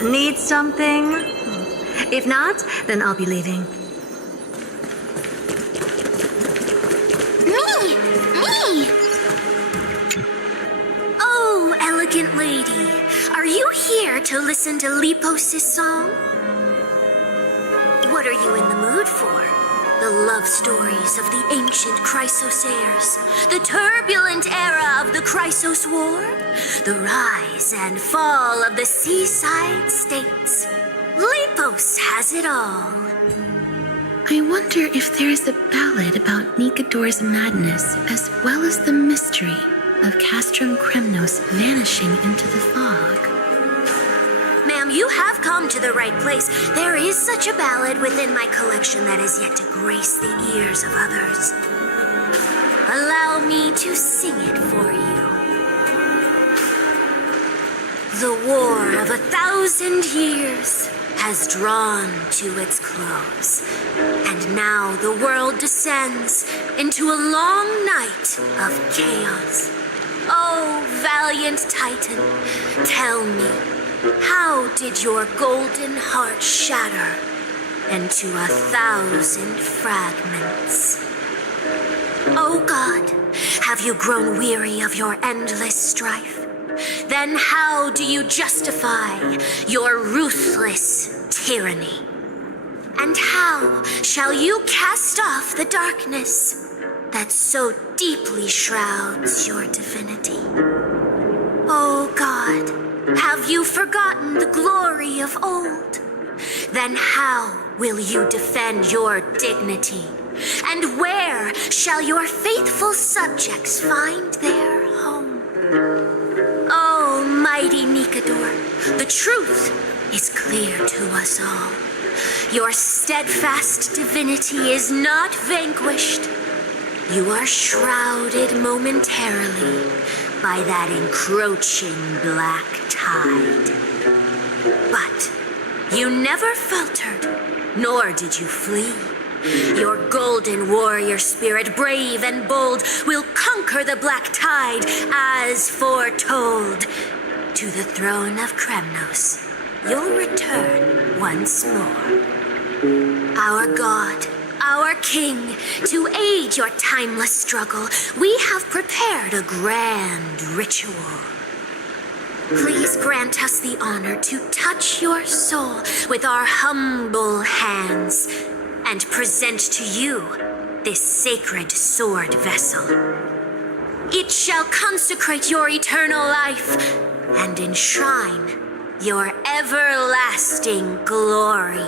Need something? If not, then I'll be leaving. Me! Oh, elegant lady, are you here to listen to Lepos' song? What are you in the mood for? The love stories of the ancient Chrysosairs, the turbulent era of the Chrysos War, the rise and fall of the seaside states. Lepos has it all. I wonder if there is a ballad about Nicador's madness as well as the mystery of Castrum Kremnos vanishing into the fog. Ma'am, you have come to the right place. There is such a ballad within my collection that is yet to grace the ears of others. Allow me to sing it for you. The war of 1,000 years has drawn to its close, and now the world descends into a long night of chaos. Oh, valiant Titan, tell me, how did your golden heart shatter into 1,000 fragments? Oh God, have you grown weary of your endless strife? Then how do you justify your ruthless tyranny? And how shall you cast off the darkness that so deeply shrouds your divinity? Oh God, have you forgotten the glory of old? Then how will you defend your dignity? And where shall your faithful subjects find their home? Oh, mighty Nicador, the truth is clear to us all. Your steadfast divinity is not vanquished. You are shrouded momentarily by that encroaching black tide. But you never faltered, nor did you flee. Your golden warrior spirit, brave and bold, will conquer the black tide as foretold. To the throne of Kremnos, you'll return once more. Our God, our King, to aid your timeless struggle, we have prepared a grand ritual. Please grant us the honor to touch your soul with our humble hands and present to you this sacred sword vessel. It shall consecrate your eternal life and enshrine your everlasting glory.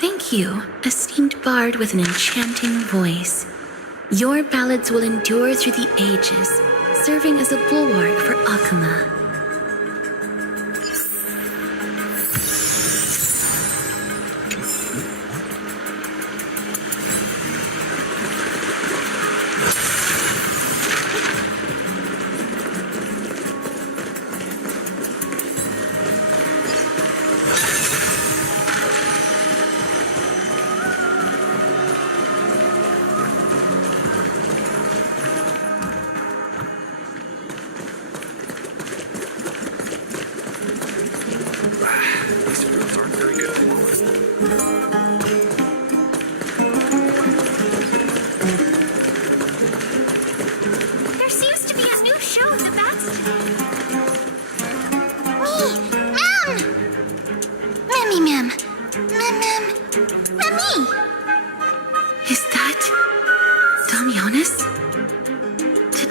Thank you, esteemed bard with an enchanting voice. Your ballads will endure through the ages, serving as a bulwark for Akama.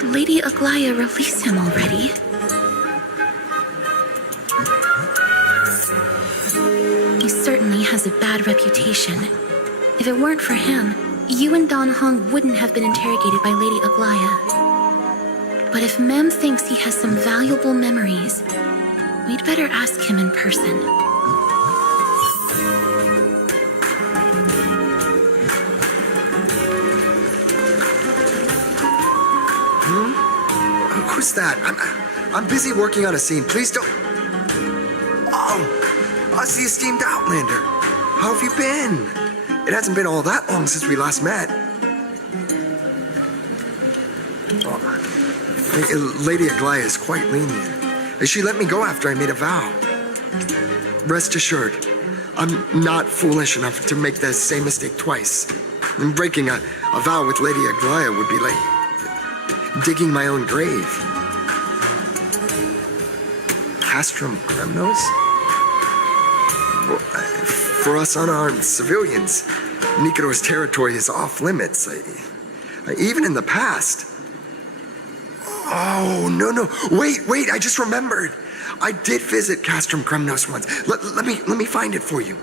Lady Aglaya release him already? He certainly has a bad reputation. If it weren't for him, you and Don Hong wouldn't have been interrogated by Lady Aglaya. But if Mem thinks he has some valuable memories, we'd better ask him in person. Who's that? I'm busy working on a scene. Please don't... Oh, us the esteemed Outlander. How have you been? It hasn't been all that long since we last met. Lady Aglaia is quite lenient. She let me go after I made a vow. Rest assured, I'm not foolish enough to make the same mistake twice. And breaking a vow with Lady Aglaia would be like digging my own grave. Castrum Kremnos? For us unarmed civilians, Nicator's territory is off limits. Even in the past. Oh, no. Wait, I just remembered. I did visit Castrum Kremnos once. Let me find it for you.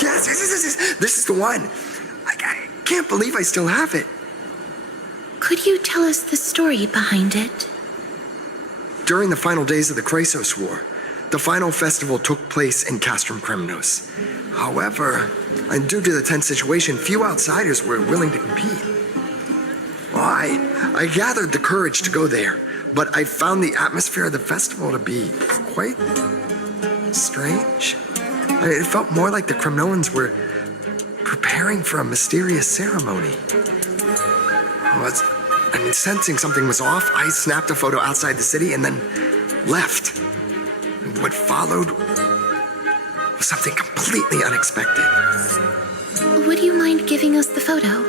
Yes. This is the one. I can't believe I still have it. Could you tell us the story behind it? During the final days of the Chrysos War, the final festival took place in Castrum Kremnos. However, due to the tense situation, few outsiders were willing to compete. Well, I gathered the courage to go there, but I found the atmosphere of the festival to be quite strange. It felt more like the Kremnoans were preparing for a mysterious ceremony. Sensing something was off, I snapped a photo outside the city and then left. What followed was something completely unexpected. Would you mind giving us the photo?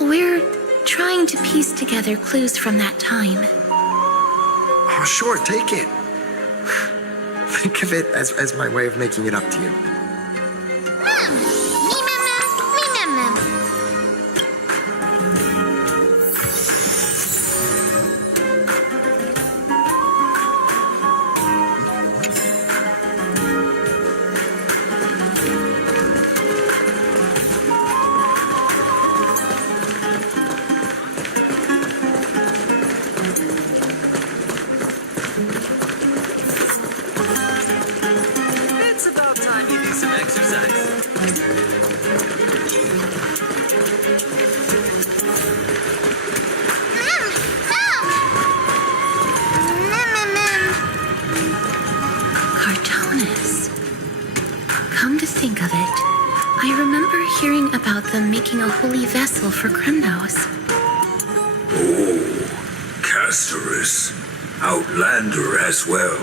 We're trying to piece together clues from that time. Oh, sure, take it. Think of it as my way of making it up to you. It's about time you do some exercise. Cartoonist. Come to think of it, I remember hearing about them making a holy vessel for Kremnos. Oh, Casterus. Outlander as well.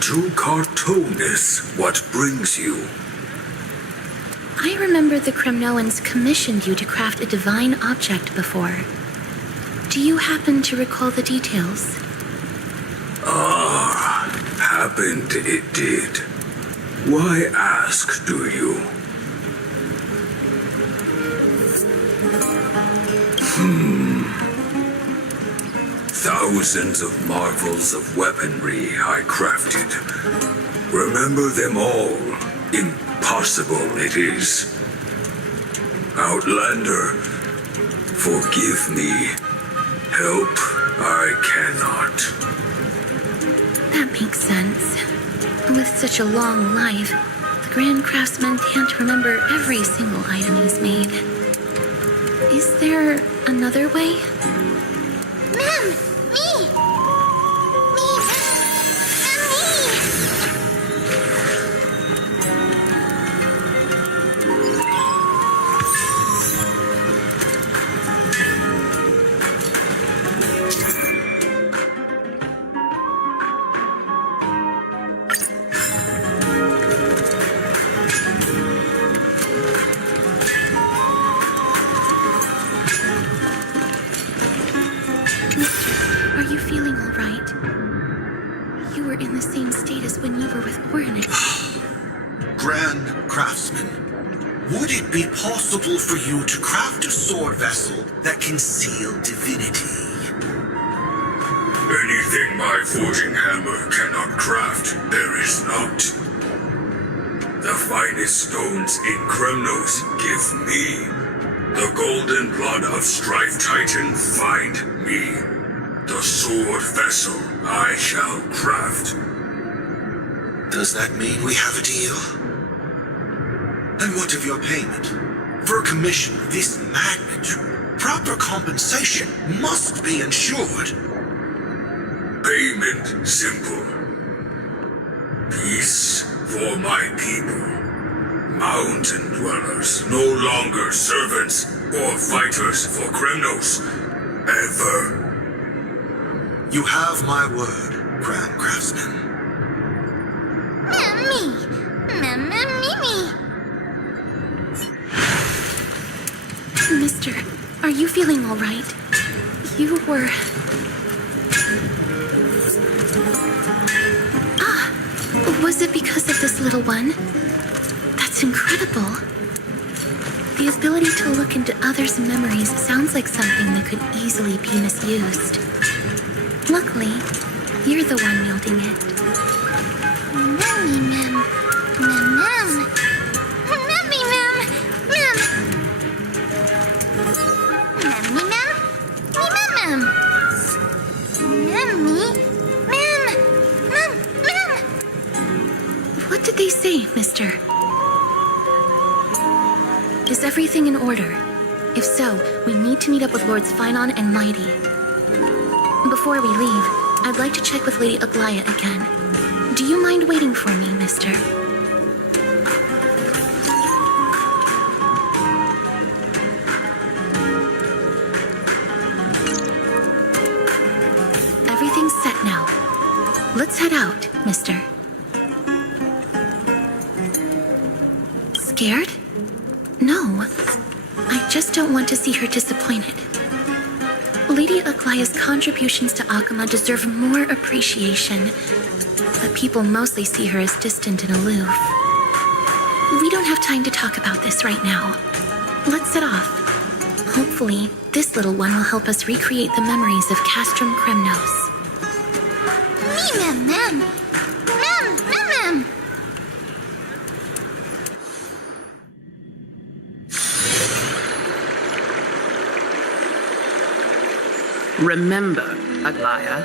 To Cartoonist, what brings you? I remember the Kremnoans commissioned you to craft a divine object before. Do you happen to recall the details? Happened it did. Why ask, do you? Thousands of marvels of weaponry I crafted. Remember them all. Impossible it is. Outlander, forgive me. Help I cannot. That makes sense. With such a long life, the Grand Craftsman can't remember every single item he's made. Is there another way? Mem! Me! Are you feeling all right? You were in the same state as when you were with Orin. Grand Craftsman, would it be possible for you to craft a sword vessel that can seal divinity? Anything my forging hammer cannot craft, there is not. The finest stones in Kremnos give me. The golden blood of Strife Titan find me. The sword vessel I shall craft. Does that mean we have a deal? And what of your payment? For a commission of this magnitude, proper compensation must be ensured. payment simple. Peace for my people. Mountain dwellers, no longer servants or fighters for Kremnos. Ever. You have my word, Grand Craftsman. Mister, are you feeling all right? You were... Was it because of this little one? That's incredible. The ability to look into others' memories sounds like something that could easily be misused. Luckily, you're the one wielding it. Memmy mem. Mem mem. Memmy mem. Mem. Memmy mem. Me mem mem. Memmy mem. Mem. Mem. What did they say, mister? Is everything in order? If so, we need to meet up with Lords Phynon and Mighty. Before we leave, I'd like to check with Lady Aglaya again. Do you mind waiting for me, mister? Everything's set now. Let's head out, mister. Scared? No. I just don't want to see her disappointed. Lady Aglaya's contributions to Akama deserve more appreciation, but people mostly see her as distant and aloof. We don't have time to talk about this right now. Let's set off. Hopefully, this little one will help us recreate the memories of Castrum Kremnos. Me mem mem. Mem mem mem. Remember, Aglaya,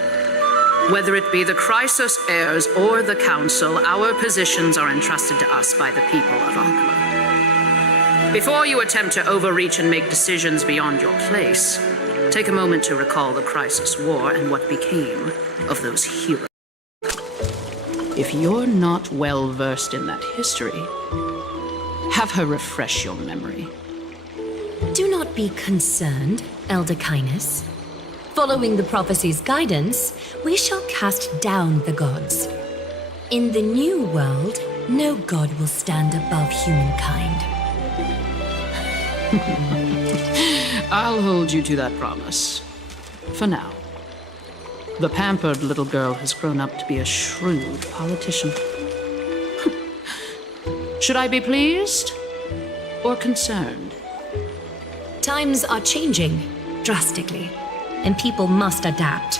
whether it be the Chrysos heirs or the Council, our positions are entrusted to us by the people of Akama. Before you attempt to overreach and make decisions beyond your place, take a moment to recall the Chrysos War and what became of those heroes. If you're not well versed in that history, have her refresh your memory. Do not be concerned, Elder Kynus. Following the prophecy's guidance, we shall cast down the gods. In the new world, no god will stand above humankind. I'll hold you to that promise. For now. The pampered little girl has grown up to be a shrewd politician. Should I be pleased or concerned? Times are changing drastically, and people must adapt.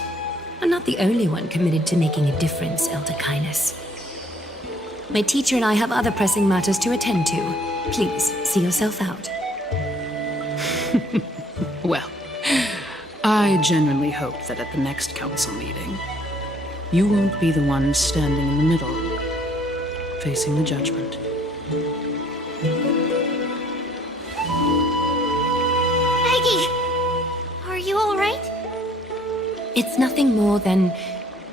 I'm not the only one committed to making a difference, Elder Kynus. My teacher and I have other pressing matters to attend to. Please, see yourself out. Well, I genuinely hope that at the next council meeting, you won't be the one standing in the middle, facing the judgment. Aggie, are you all right? It's nothing more than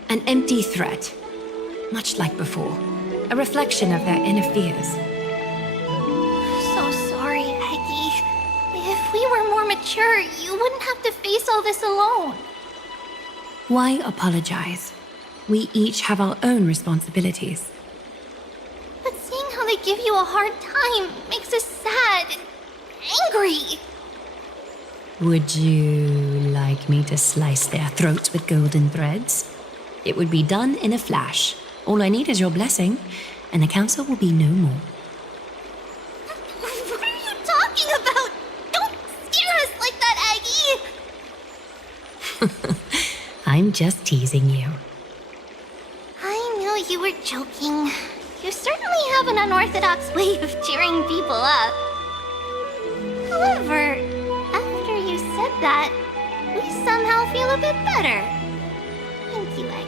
an empty threat, much like before. A reflection of their inner fears. So sorry, Aggie. If we were more mature, you wouldn't have to face all this alone. Why apologize? We each have our own responsibilities. But seeing how they give you a hard time makes us sad and angry. Would you like me to slice their throats with golden threads? It would be done in a flash. All I need is your blessing, and the council will be no more. What are you talking about? Don't scare us like that, Aggie! I'm just teasing you. I knew you were joking. You certainly have an unorthodox way of cheering people up. However, after you said that, we somehow feel a bit better. Thank you, Aggie.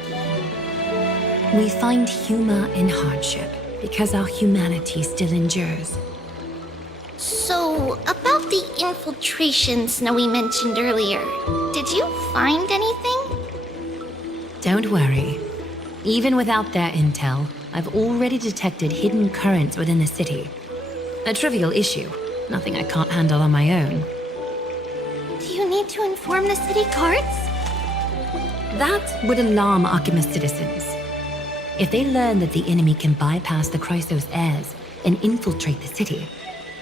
We find humor in hardship because our humanity still endures. So, about the infiltration Snowy mentioned earlier, did you find anything? Don't worry. Even without their intel, I've already detected hidden currents within the city. A trivial issue, nothing I can't handle on my own. Do you need to inform the city guards? That would alarm Archimus citizens. If they learn that the enemy can bypass the Chrysos heirs and infiltrate the city,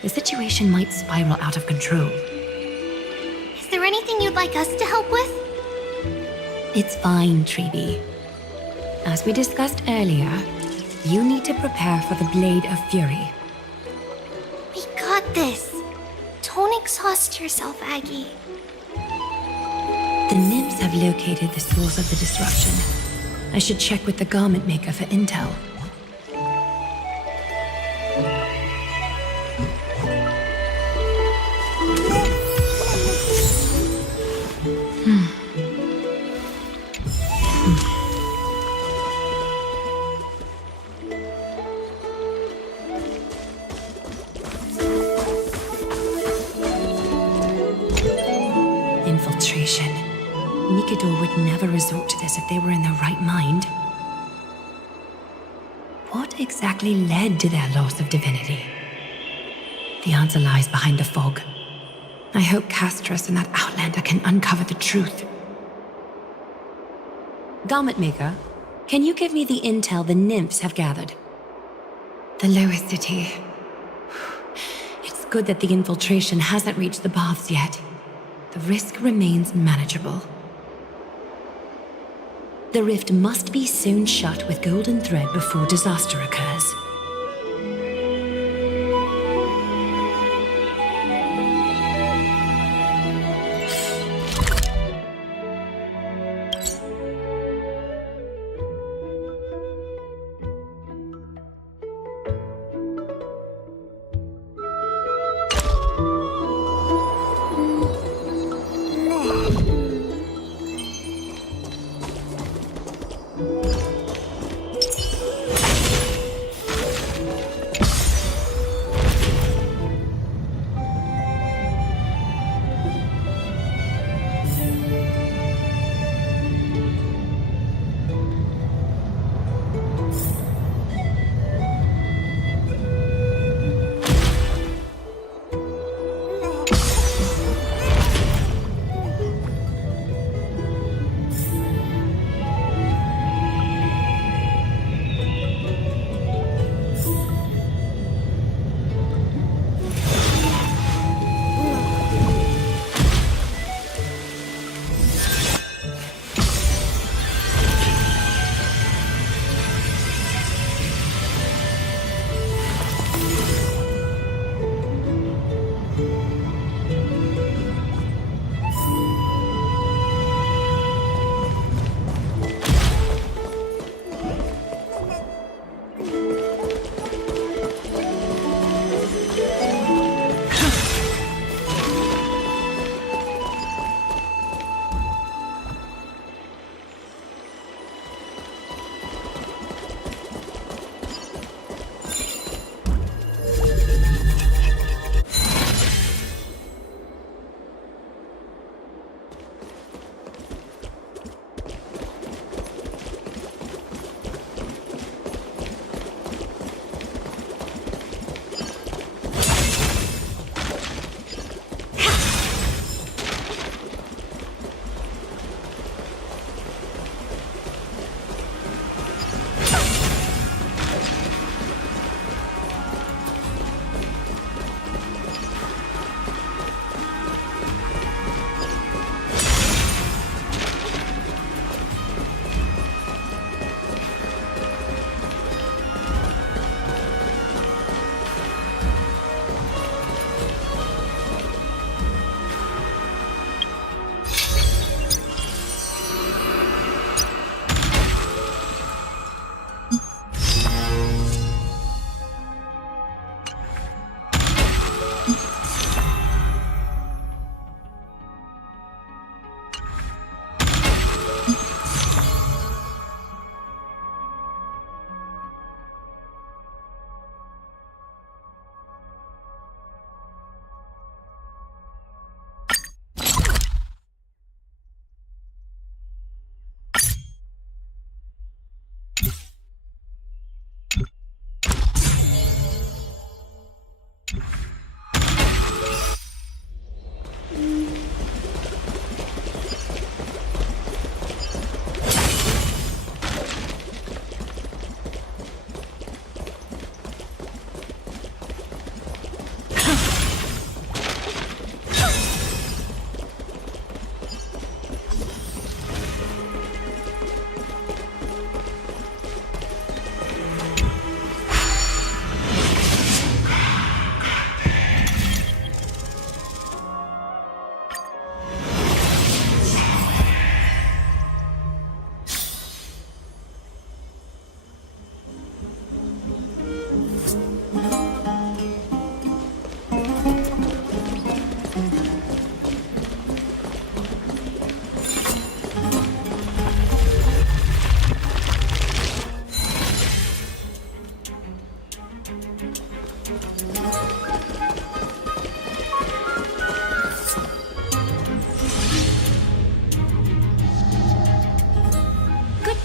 the situation might spiral out of control. Is there anything you'd like us to help with? It's fine, Treeby. As we discussed earlier, you need to prepare for the Blade of Fury. We got this. Don't exhaust yourself, Aggie. The nymphs have located the source of the disruption. I should check with the garment maker for intel. Infiltration. Nikador would never resort to this if they were in their right mind. What exactly led to their loss of divinity? The answer lies behind the fog. I hope Castras and that Outlander can uncover the truth. Garment Maker, can you give me the intel the nymphs have gathered? The lower city. It's good that the infiltration hasn't reached the baths yet. The risk remains manageable. The rift must be sewn shut with golden thread before disaster occurs.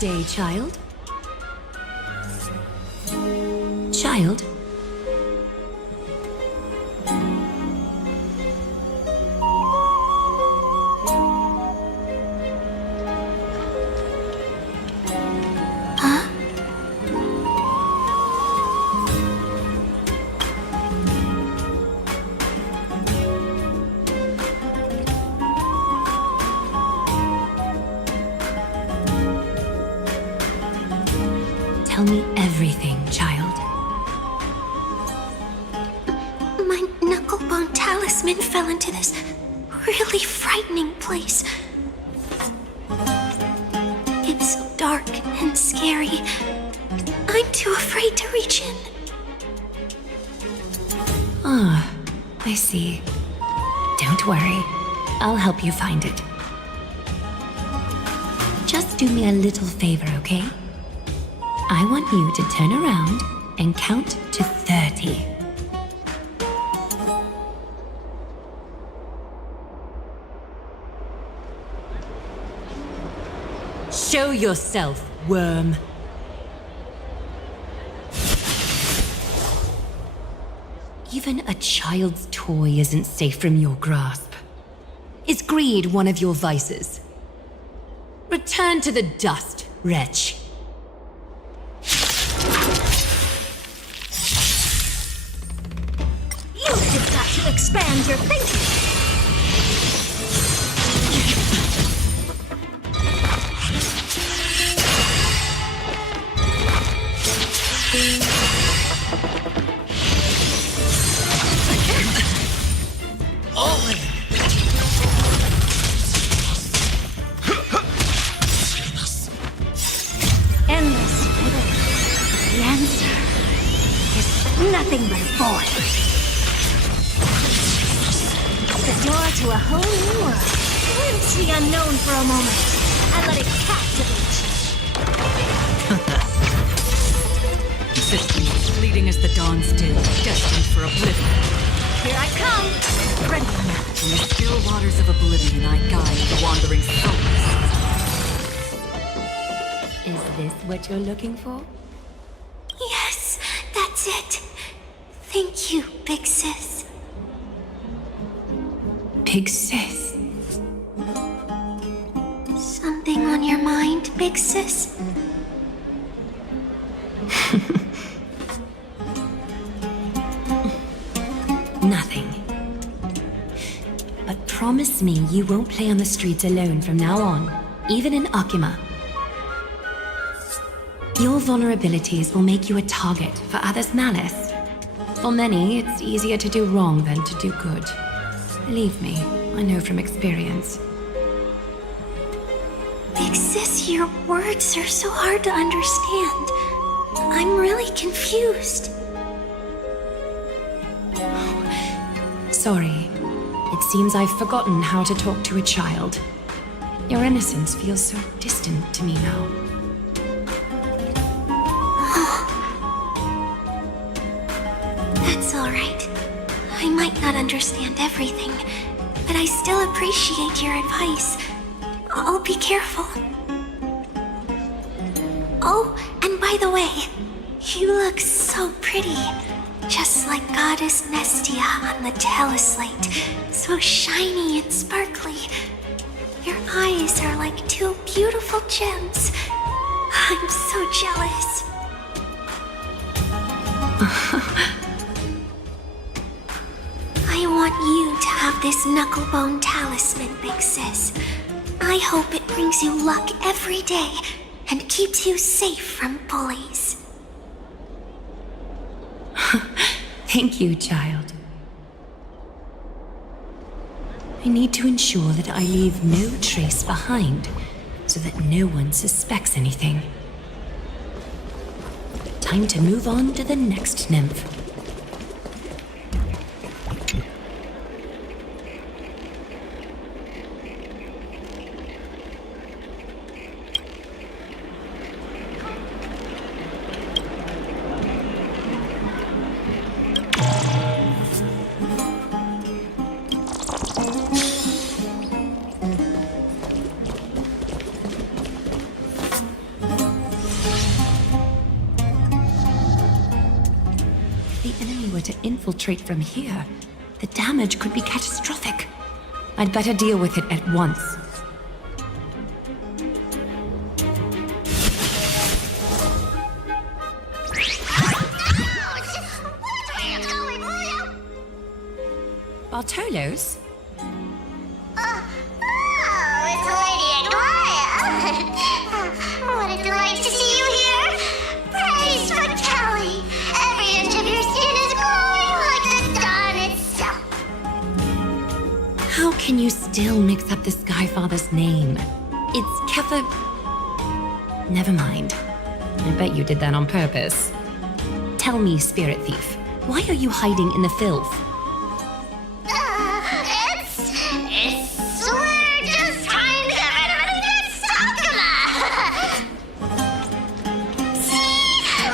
day, child. Child? Tell me everything, child. My knucklebone talisman fell into this really frightening place. It's so dark and scary. I'm too afraid to reach in. Ah, I see. Don't worry. I'll help you find it. Just do me a little favor, okay? I want you to turn around and count to 30. Show yourself, worm. Even a child's toy isn't safe from your grasp. Is greed one of your vices? Return to the dust, wretch. You've got to expand your thinking. Endless riddle. The answer is nothing but a void. The door to a whole new world. Glimpse the unknown for a moment and let it captivate Existence, fleeting as the dawn still, destined for oblivion. you. Here I come. Ready now. In the still waters of oblivion, I guide the wandering souls. Is this what you're looking for? Yes, that's it. Thank you, big sis. Big sis. Something on your mind, big sis? Nothing. But promise me you won't play on the streets alone from now on, even in Akima. Your vulnerabilities will make you a target for others' malice. For many, it's easier to do wrong than to do good. Believe me, I know from experience. Big sis, your words are so hard to understand. I'm really confused. Sorry. It seems I've forgotten how to talk to a child. Your innocence feels so distant to me now. That's all right. I might not understand everything, but I still appreciate your advice. I'll be careful. Oh, and by the way, you look so pretty. Just like Goddess Nestia on the teleslate. So shiny and sparkly. Your eyes are like two beautiful gems. I'm so jealous. I want you to have this knucklebone talisman, big sis. I hope it brings you luck every day and keeps you safe from bullies. Thank you, child. I need to ensure that I leave no trace behind, so that no one suspects anything. Time to move on to the next nymph. to infiltrate from here, the damage could be catastrophic. I'd better deal with it at once. Bartolos? It's Lady Aglaya. What a delight to see you here. Praise for Kelly. Every inch of your skin is glowing like the dawn itself. How can you still mix up the Skyfather's name? It's Kefa... Never mind. I bet you did that on purpose. Tell me, Spirit Thief, why are you hiding in the filth? We're just trying to get rid of it against Sakuma. See?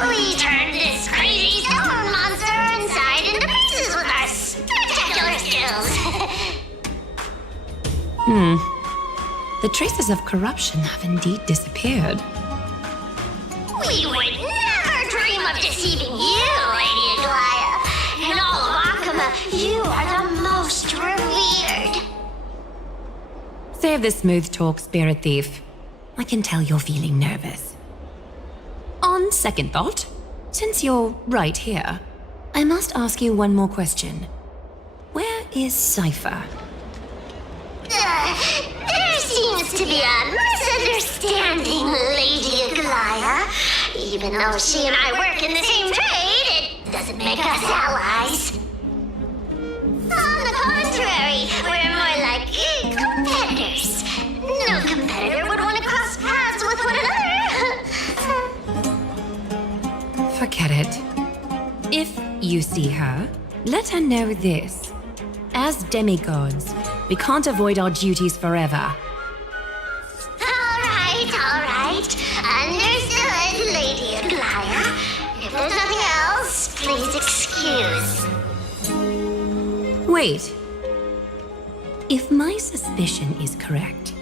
We turned this crazy stone monster inside into pieces with our spectacular skills. The traces of corruption have indeed disappeared. We would never dream of deceiving you, Lady Aglaya. In all of Akuma, you are the most revered. Save the smooth talk, Spirit Thief. I can tell you're feeling nervous. On second thought, since you're right here, I must ask you one more question. Where is Cypher? There seems to be a misunderstanding, Lady Aglaya. Even though she and I work in the same trade, it doesn't make us allies. On the contrary, we're more like competitors. No competitor would want to cross paths with one another. Forget it. If you see her, let her know this. As demigods, we can't avoid our duties forever. All right. Understood, Lady Aglaya. If there's nothing else, please excuse. Wait. If my suspicion is correct,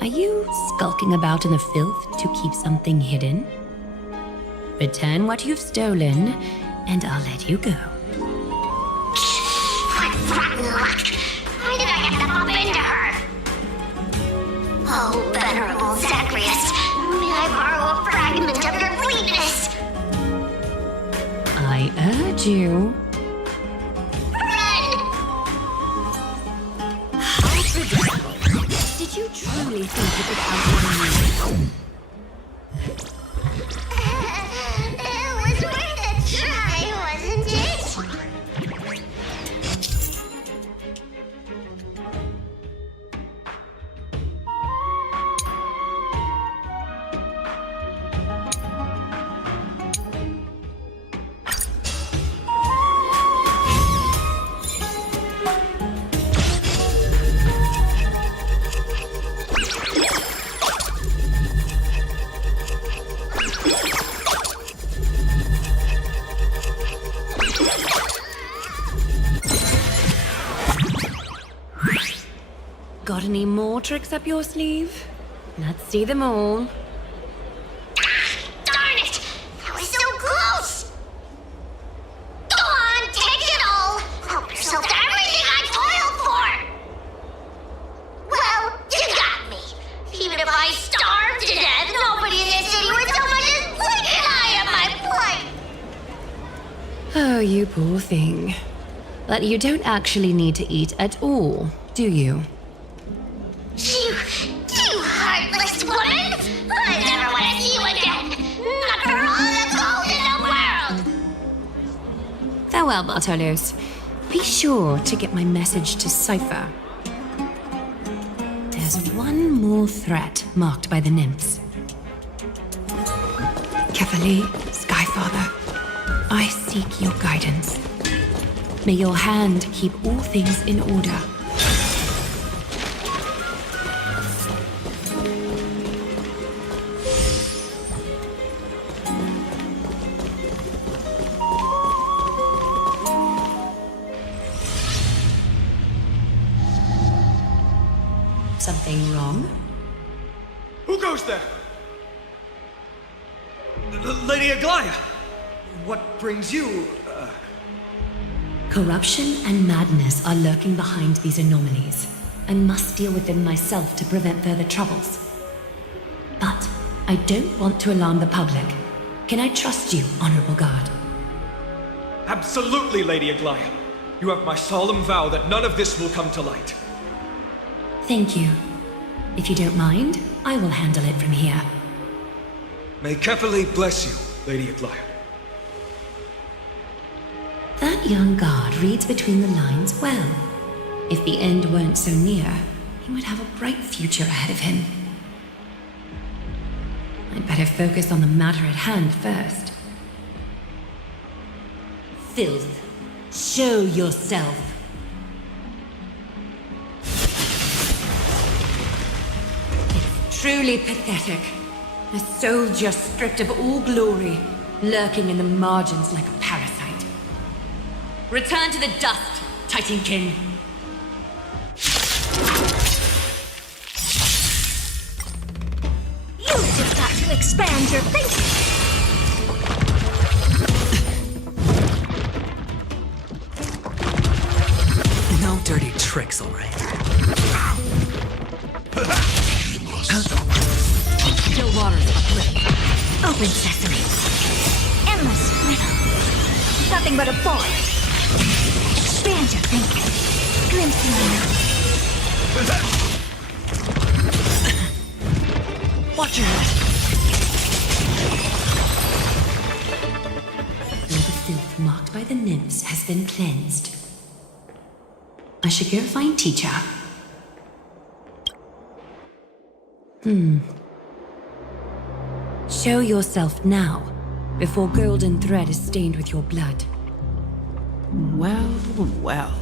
are you skulking about in the filth to keep something hidden? Return what you've stolen, and I'll let you go. What rotten luck! Why did I have to bump into her? Oh, venerable Zagreus, may I borrow a fragment of your fleetness? I urge you. Run! How predictable. Did you truly think you could outrun me? It was worth a try, wasn't it? Got any more tricks up your sleeve? Let's see them all. Darn it! That was so close! Go on, take it all! Help yourself to everything I toiled for! Well, you got me. Even if I starved to death, nobody in this city would so much as blink an eye at my plight! Oh, you poor thing. But you don't actually need to eat at all, do you? You heartless woman! I never want to see you again! Not for all the gold in the world! Farewell, Bartolos. Be sure to get my message to Cypher. There's one more threat marked by the nymphs. Kefali, Skyfather, I seek your guidance. May your hand keep all things in order. Something wrong? Who goes there? Lady Aglaya! What brings you, Corruption and madness are lurking behind these anomalies. I must deal with them myself to prevent further troubles. But I don't want to alarm the public. Can I trust you, Honorable Guard? Absolutely, Lady Aglaya. You have my solemn vow that none of this will come to light. Thank you. If you don't mind, I will handle it from here. May Kefali bless you, Lady Aglaya. That young guard reads between the lines well. If the end weren't so near, he would have a bright future ahead of him. I'd better focus on the matter at hand first. Filth, show yourself. It's truly pathetic. A soldier stripped of all glory, lurking in the margins like a parasite. Return to the dust, Titankin. You've just got to expand your thinking. No dirty tricks, all right. Still waters uplifted. Open sesame. Endless riddle. Nothing but a forest. Expand your thinking. Glimpse in the Watch your head. All the filth marked by the nymphs has been cleansed. I should go find teacher. Show yourself now, before golden thread is stained with your blood. Well, well.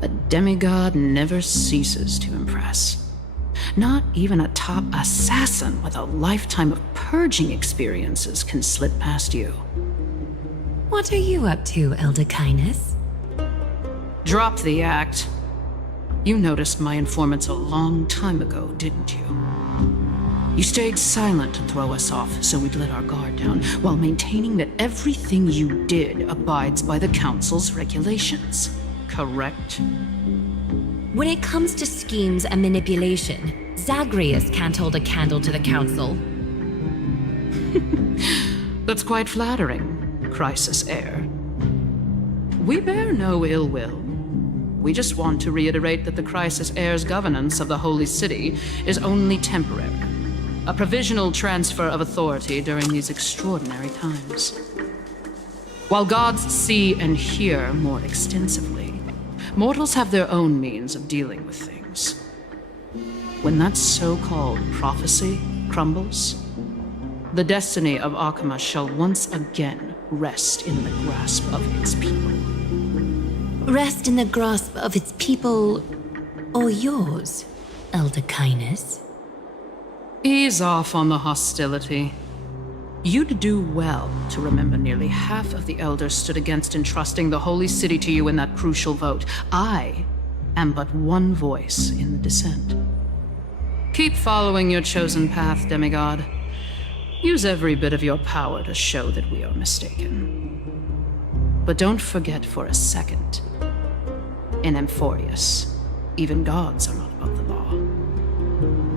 A demigod never ceases to impress. Not even a top assassin with a lifetime of purging experiences can slip past you. What are you up to, Elder Kindness? Drop the act. You noticed my informants a long time ago, didn't you? You stayed silent to throw us off so we'd let our guard down, while maintaining that everything you did abides by the Council's regulations. Correct? When it comes to schemes and manipulation, Zagreus can't hold a candle to the Council. That's quite flattering, Crisis Heir. We bear no ill will. We just want to reiterate that the Crisis Heir's governance of the Holy City is only temporary. A provisional transfer of authority during these extraordinary times. While gods see and hear more extensively, mortals have their own means of dealing with things. When that so-called prophecy crumbles, the destiny of Akama shall once again rest in the grasp of its people. Rest in the grasp of its people, or yours, Elder Kindness? Ease off on the hostility. You'd do well to remember nearly half of the elders stood against entrusting the Holy City to you in that crucial vote. I am but one voice in the dissent. Keep following your chosen path, demigod. Use every bit of your power to show that we are mistaken. But don't forget for a second, in Amphoreus, even gods are not above the law.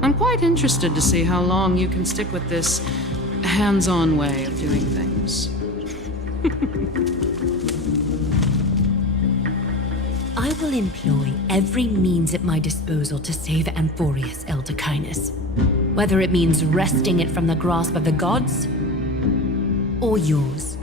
I'm quite interested to see how long you can stick with this hands-on way of doing things. I will employ every means at my disposal to save Amphoreus, Elder Kindness. Whether it means wresting it from the grasp of the gods, or yours.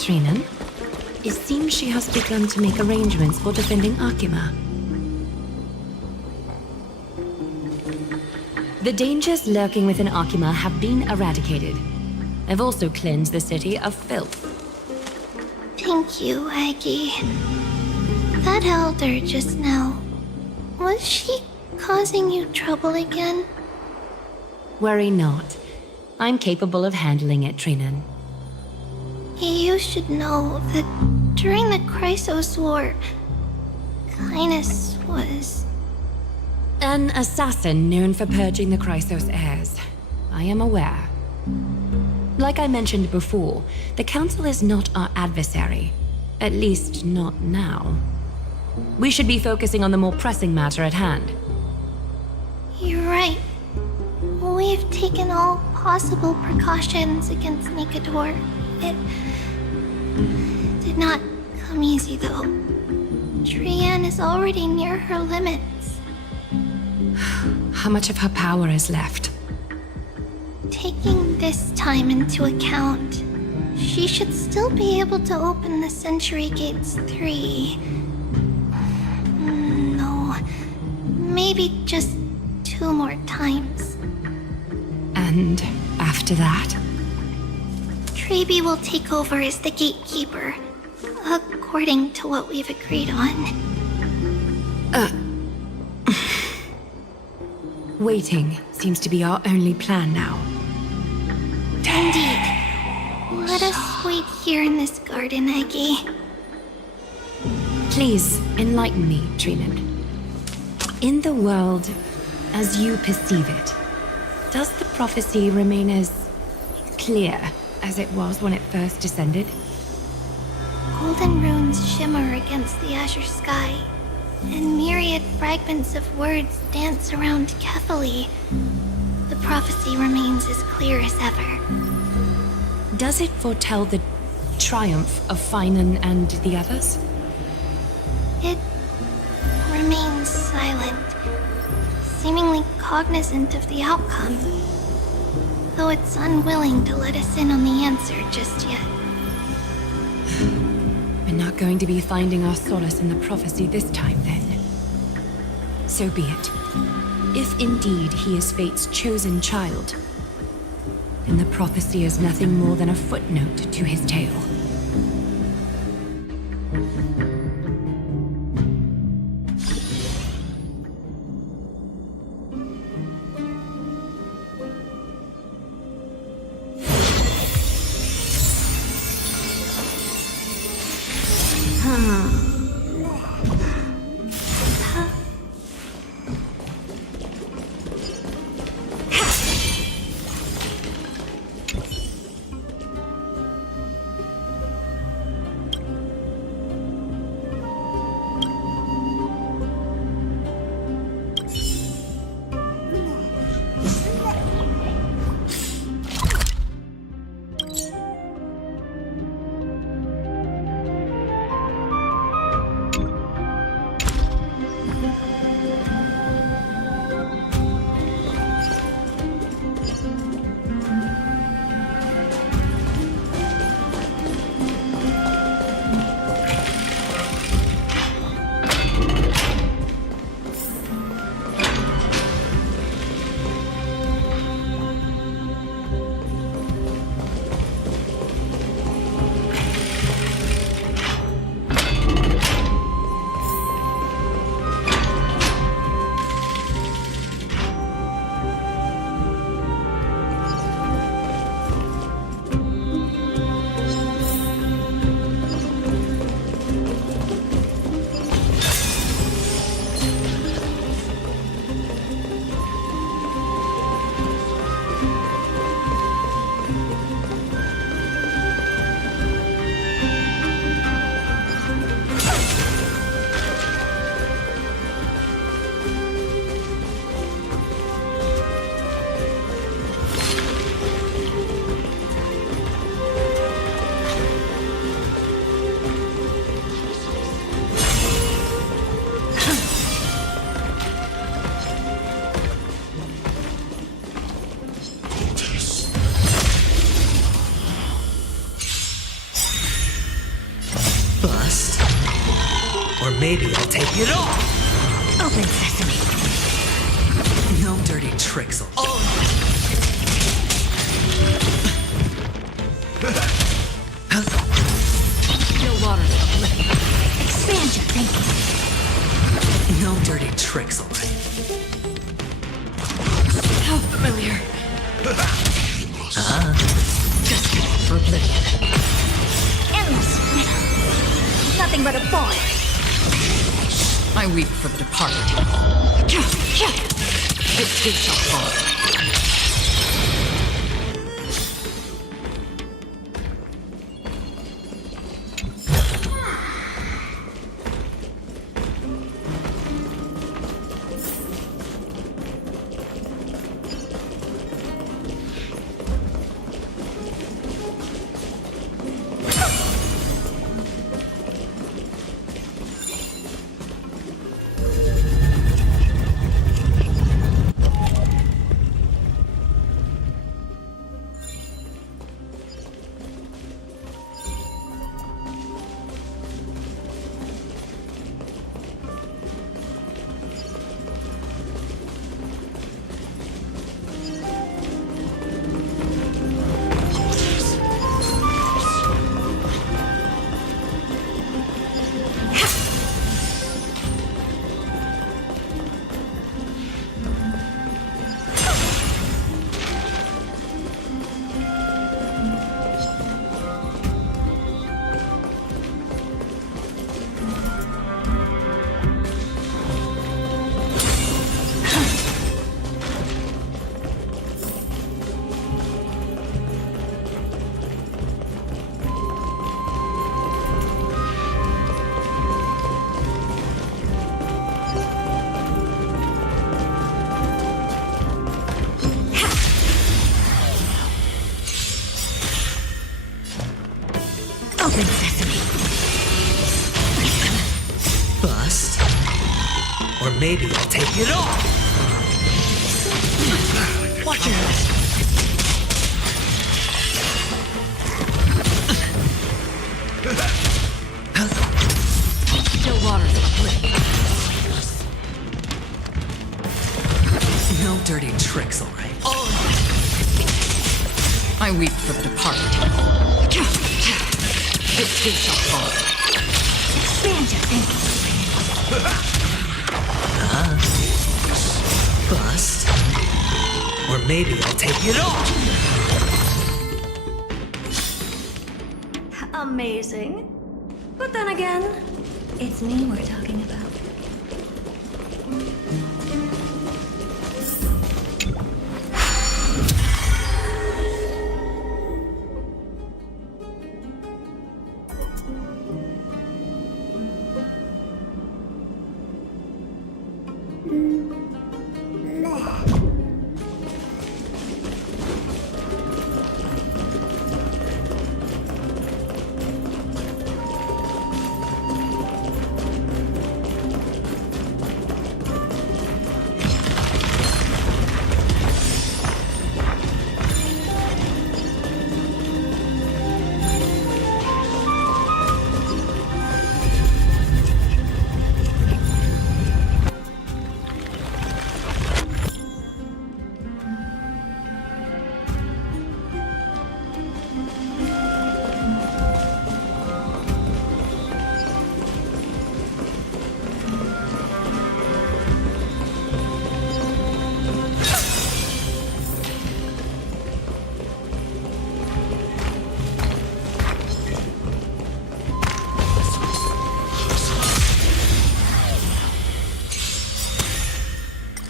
Trinan, it seems she has begun to make arrangements for defending Akima. The dangers lurking within Akima have been eradicated. I've also cleansed the city of filth. Thank you, Aggie. That elder just now, was she causing you trouble again? Worry not. I'm capable of handling it, Trinan. You should know that during the Chrysos War, Highness was... An assassin known for purging the Chrysos heirs. I am aware. Like I mentioned before, the Council is not our adversary. At least, not now. We should be focusing on the more pressing matter at hand. You're right. We've taken all possible precautions against Nikador. It did not come easy, though. Trianne is already near her limits. How much of her power is left? Taking this time into account, she should still be able to open the Century Gates 3. No, maybe just 2 more times. And after that? Trebi will take over as the gatekeeper, according to what we've agreed on. Waiting seems to be our only plan now. Indeed. Let us wait here in this garden, Eggy. Please, enlighten me, Trinan. In the world, as you perceive it, does the prophecy remain as clear as it was when it first descended? Golden runes shimmer against the azure sky, and myriad fragments of words dance around Kefali. The prophecy remains as clear as ever. Does it foretell the triumph of Finan and the others? It remains silent, seemingly cognizant of the outcome, though it's unwilling to let us in on the answer just yet. We're not going to be finding our solace in the prophecy this time, then. So be it. If indeed he is Fate's chosen child, then the prophecy is nothing more than a footnote to his tale. Maybe I'll take it off. Open sesame. No dirty tricks. Oh. No water for oblivion. Expand your thinking. No dirty tricks. How familiar. Just for oblivion. Endless riddle. Nothing but a boy. I weep for the departed. It too shall fall. Open sesame. Bust. Or maybe I'll take it off. Watch your head. Still waters of oblivion. No dirty tricks, all right. I weep for the departed. It too shall fall. Expand your thinking. Bust. Or maybe I'll take it off. Amazing. But then again, it's me we're talking about.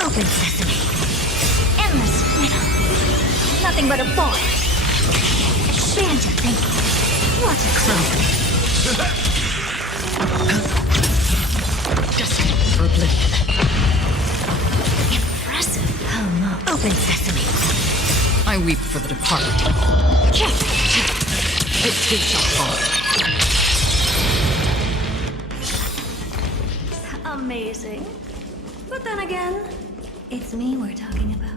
Open sesame. Endless freedom. Nothing but a ball. Expand your thinking. Watch it closely. Just for oblivion. Impressive. How long? Open sesame. I weep for the departed. It too shall fall. Amazing. But then again, it's me we're talking about.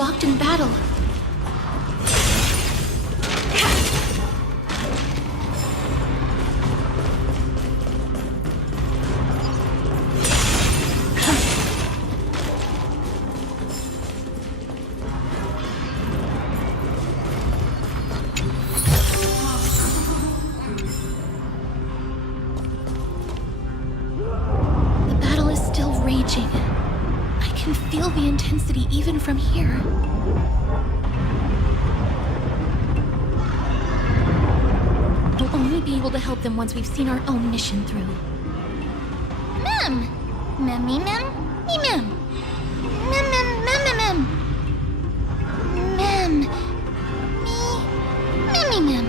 locked in battle. I can feel the intensity even from here. We'll only be able to help them once we've seen our own mission through. Mem! Memmy mem? Me mem! Mem mem mem mem mem! Mem! Me... Memmy mem!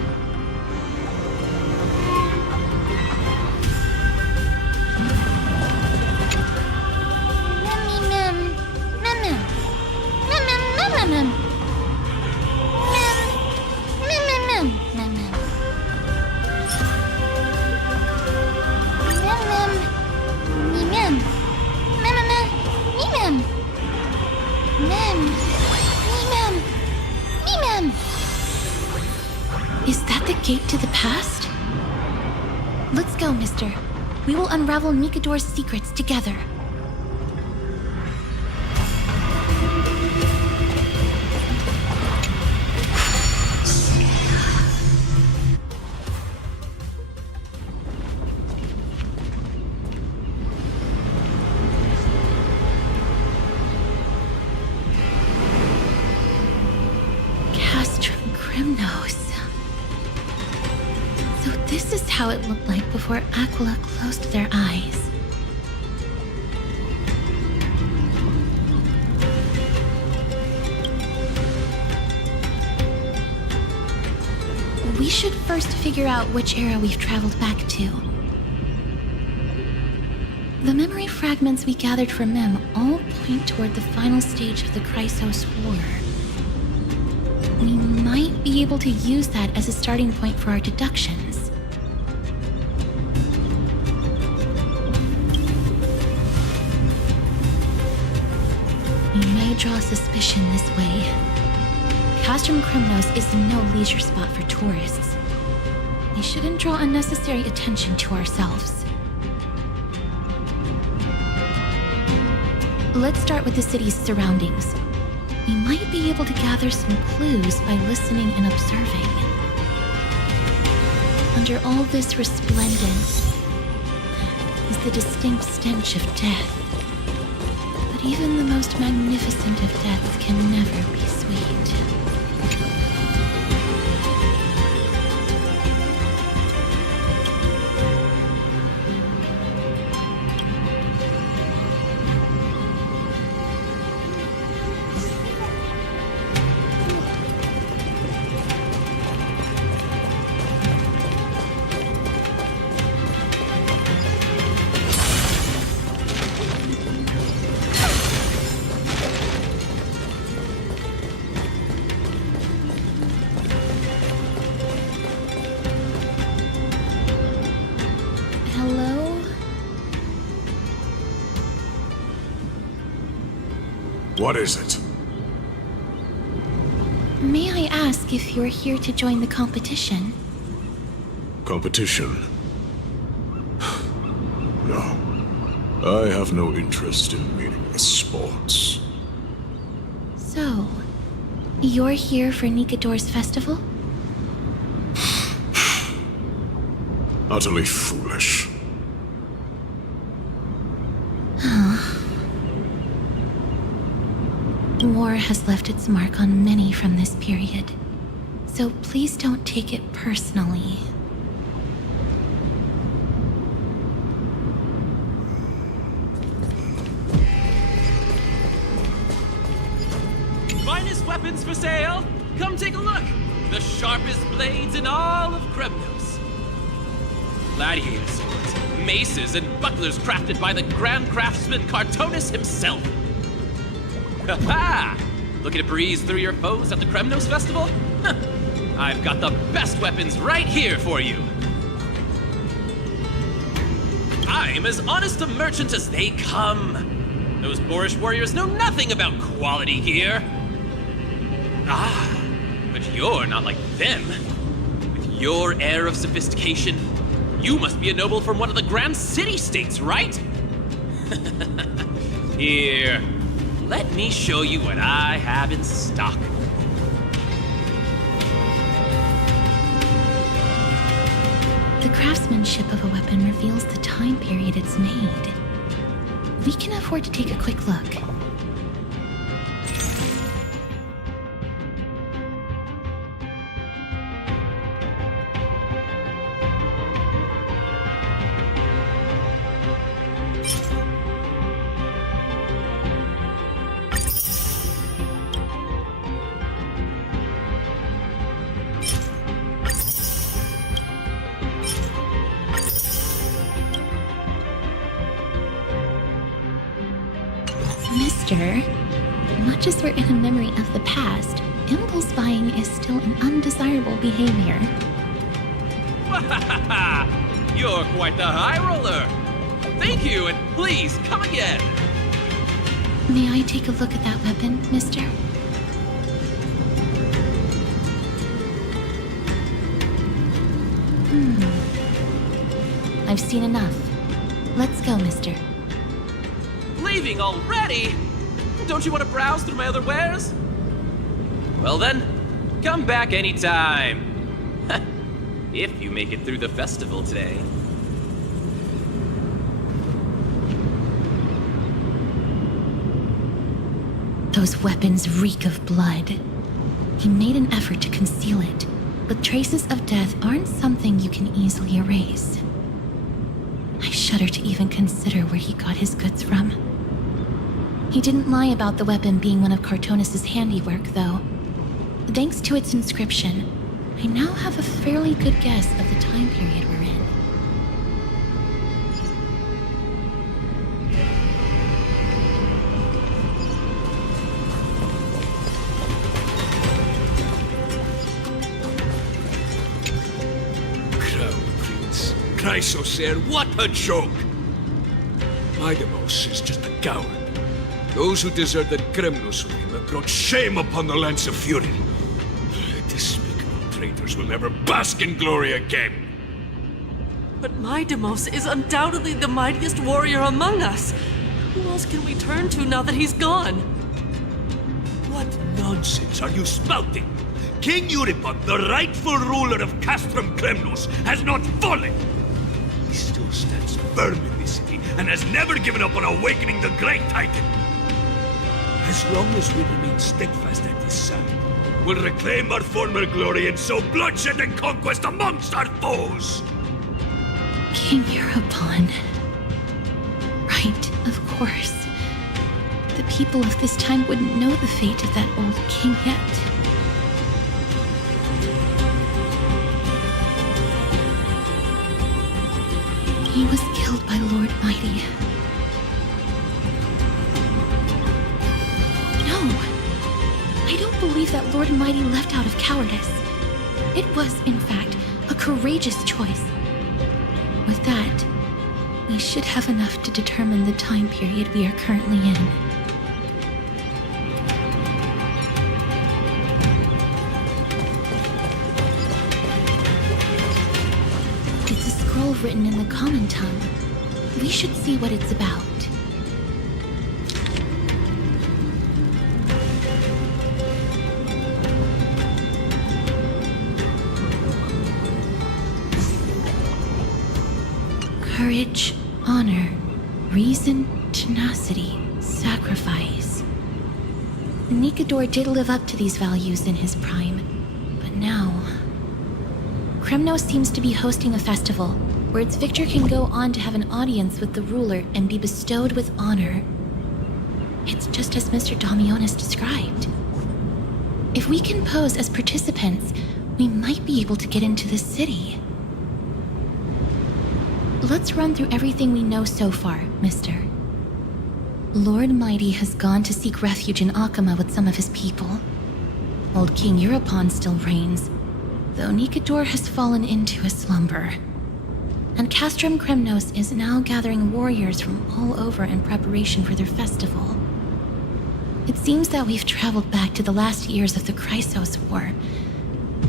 Is that the gate to the past? Let's go, mister. We will unravel Nikador's secrets together. This is how it looked like before Aquila closed their eyes. We should first figure out which era we've traveled back to. The memory fragments we gathered from Mem all point toward the final stage of the Chrysos War. We might be able to use that as a starting point for our deductions. We may draw suspicion this way. Castrum Krymnos is no leisure spot for tourists. We shouldn't draw unnecessary attention to ourselves. Let's start with the city's surroundings. We might be able to gather some clues by listening and observing. Under all this resplendence is the distinct stench of death. But even the most magnificent of deaths can never be sweet. What is it? May I ask if you're here to join the competition? Competition? No. I have no interest in meaningless sports. So, you're here for Nikador's festival? Utterly foolish. War has left its mark on many from this period, so please don't take it personally. Finest weapons for sale! Come take a look! The sharpest blades in all of Krymnos. Gladiator swords, maces, and bucklers crafted by the Grand Craftsman Cartonus himself. Ha-ha! Looking to breeze through your foes at the Krymnos Festival? Huh. I've got the best weapons right here for you. I'm as honest a merchant as they come. Those boorish warriors know nothing about quality gear. But you're not like them. With your air of sophistication, you must be a noble from one of the grand city-states, right? Here, let me show you what I have in stock. The craftsmanship of a weapon reveals the time period it's made. We can afford to take a quick look. Mister, much as we're in a memory of the past, impulse buying is still an undesirable behavior. You're quite the high roller. Thank you, and please, come again. May I take a look at that weapon, mister? I've seen enough. Let's go, mister. Leaving already? Don't you want to browse through my other wares? Well then, come back anytime. If you make it through the festival today. Those weapons reek of blood. He made an effort to conceal it, but traces of death aren't something you can easily erase. I shudder to even consider where he got his goods from. He didn't lie about the weapon being one of Cartonis' handiwork, though. Thanks to its inscription, I now have a fairly good guess of the time period we're in. Crown Prince, Chrysosaur, what a joke! Midemos is just a coward. Those who deserted Kremnos with him have brought shame upon the lands of Fury. Despicable traitors will never bask in glory again. But Midemos is undoubtedly the mightiest warrior among us. Who else can we turn to now that he's gone? What nonsense are you spouting? King Euripon, the rightful ruler of Castrum Kremnos, has not fallen. He still stands firm in this city and has never given up on awakening the great Titan. As long as we remain steadfast at his side, we'll reclaim our former glory and sow bloodshed and conquest amongst our foes! King Euripon. Right, of course. The people of this time wouldn't know the fate of that old king yet. He was killed by Lord Mighty. I don't believe that Lord Mighty left out of cowardice. It was, in fact, a courageous choice. With that, we should have enough to determine the time period we are currently in. It's a scroll written in the common tongue. We should see what it's about. Courage, honor, reason, tenacity, sacrifice. Nikador did live up to these values in his prime, but now... Kremnos seems to be hosting a festival where its victor can go on to have an audience with the ruler and be bestowed with honor. It's just as Mr. Damionis described. If we can pose as participants, we might be able to get into the city. Let's run through everything we know so far, mister. Lord Mighty has gone to seek refuge in Akama with some of his people. Old King Euripon still reigns, though Nikador has fallen into a slumber. And Castrum Kremnos is now gathering warriors from all over in preparation for their festival. It seems that we've traveled back to the last years of the Chrysos War,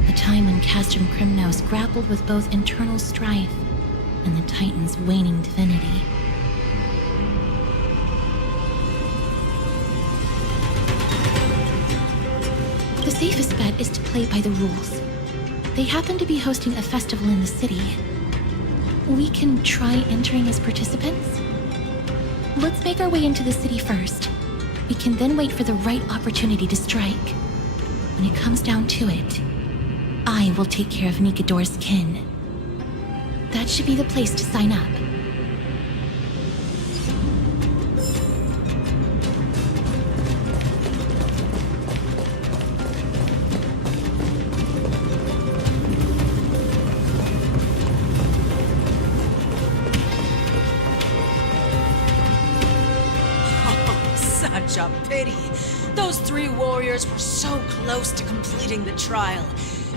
a time when Castrum Crimnos grappled with both internal strife and the Titan's waning divinity. The safest bet is to play by the rules. They happen to be hosting a festival in the city. We can try entering as participants? Let's make our way into the city first. We can then wait for the right opportunity to strike. When it comes down to it, I will take care of Nikador's kin. That should be the place to sign up. Such a pity. Those 3 warriors were so close to completing the trial,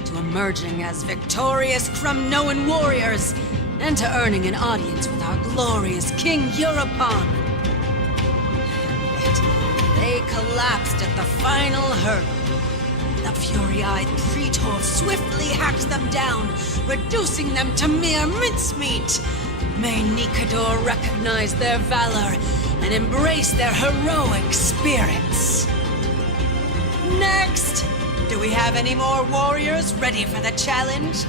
to emerging as victorious Kremnoan warriors, and to earning an audience with our glorious King Europon. Yet, they collapsed at the final hurdle. The fury-eyed Praetor swiftly hacked them down, reducing them to mere mincemeat. May Nikador recognize their valor and embrace their heroic spirits. Next! Do we have any more warriors ready for the challenge?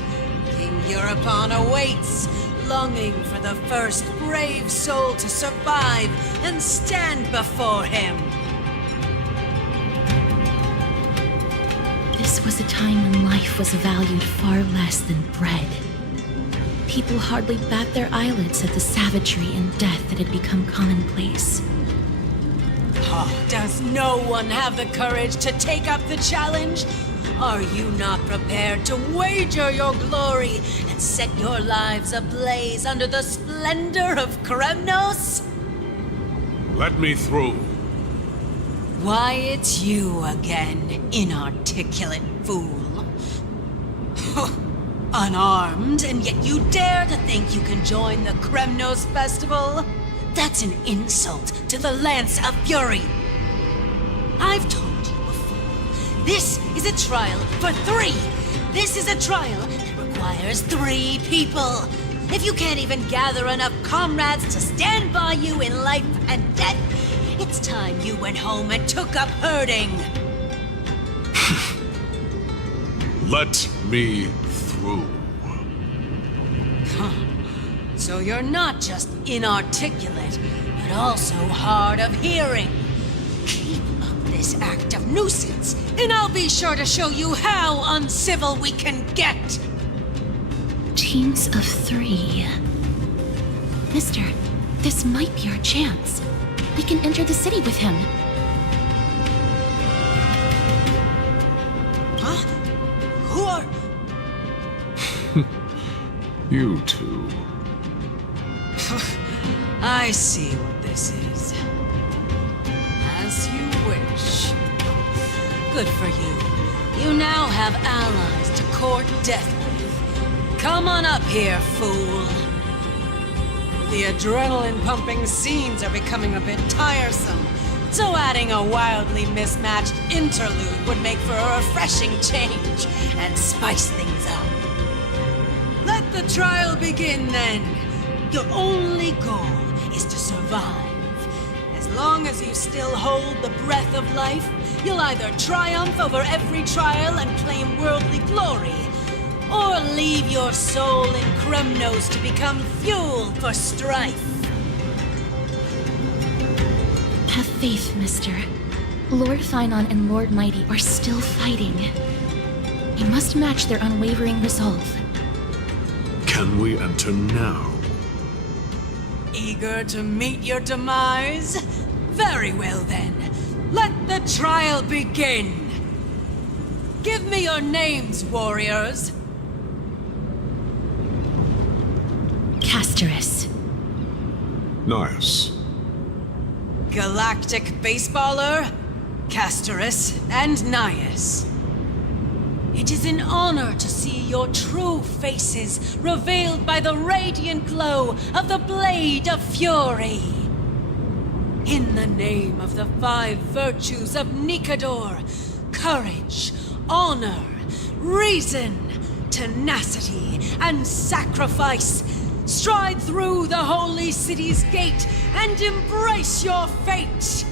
King Europon awaits, longing for the first brave soul to survive and stand before him. This was a time when life was valued far less than bread. People hardly bat their eyelids at the savagery and death that had become commonplace. Oh, does no one have the courage to take up the challenge? Are you not prepared to wager your glory and set your lives ablaze under the splendor of Kremnos? Let me through. Why, it's you again, inarticulate fool. Unarmed, and yet you dare to think you can join the Kremnos festival? That's an insult to the Lance of Fury. I've told you before, this is a trial for 3. This is a trial that requires 3 people. If you can't even gather enough comrades to stand by you in life and death, it's time you went home and took up herding. Let me through. So you're not just inarticulate, but also hard of hearing. Keep up this act of nuisance, and I'll be sure to show you how uncivil we can get. Teams of 3. Mister, this might be our chance. We can enter the city with him. Huh? Who are... You two. I see what this is. As you wish. Good for you. You now have allies to court death with. Come on up here, fool. The adrenaline-pumping scenes are becoming a bit tiresome, so adding a wildly mismatched interlude would make for a refreshing change and spice things up. Let the trial begin, then. Your only goal is to survive. As long as you still hold the breath of life, you'll either triumph over every trial and claim worldly glory, or leave your soul in Kremnos to become fuel for strife. Have faith, mister. Lord Finon and Lord Mighty are still fighting. You must match their unwavering resolve. Can we enter now? Eager to meet your demise? Very well then. Let the trial begin. Give me your names, warriors. Castorus. Nice. Galactic Baseballer, Castorus, and Nias. It is an honor to see your true faces revealed by the radiant glow of the Blade of Fury. In the name of the 5 virtues of Nikador, courage, honor, reason, tenacity, and sacrifice, stride through the holy city's gate and embrace your fate.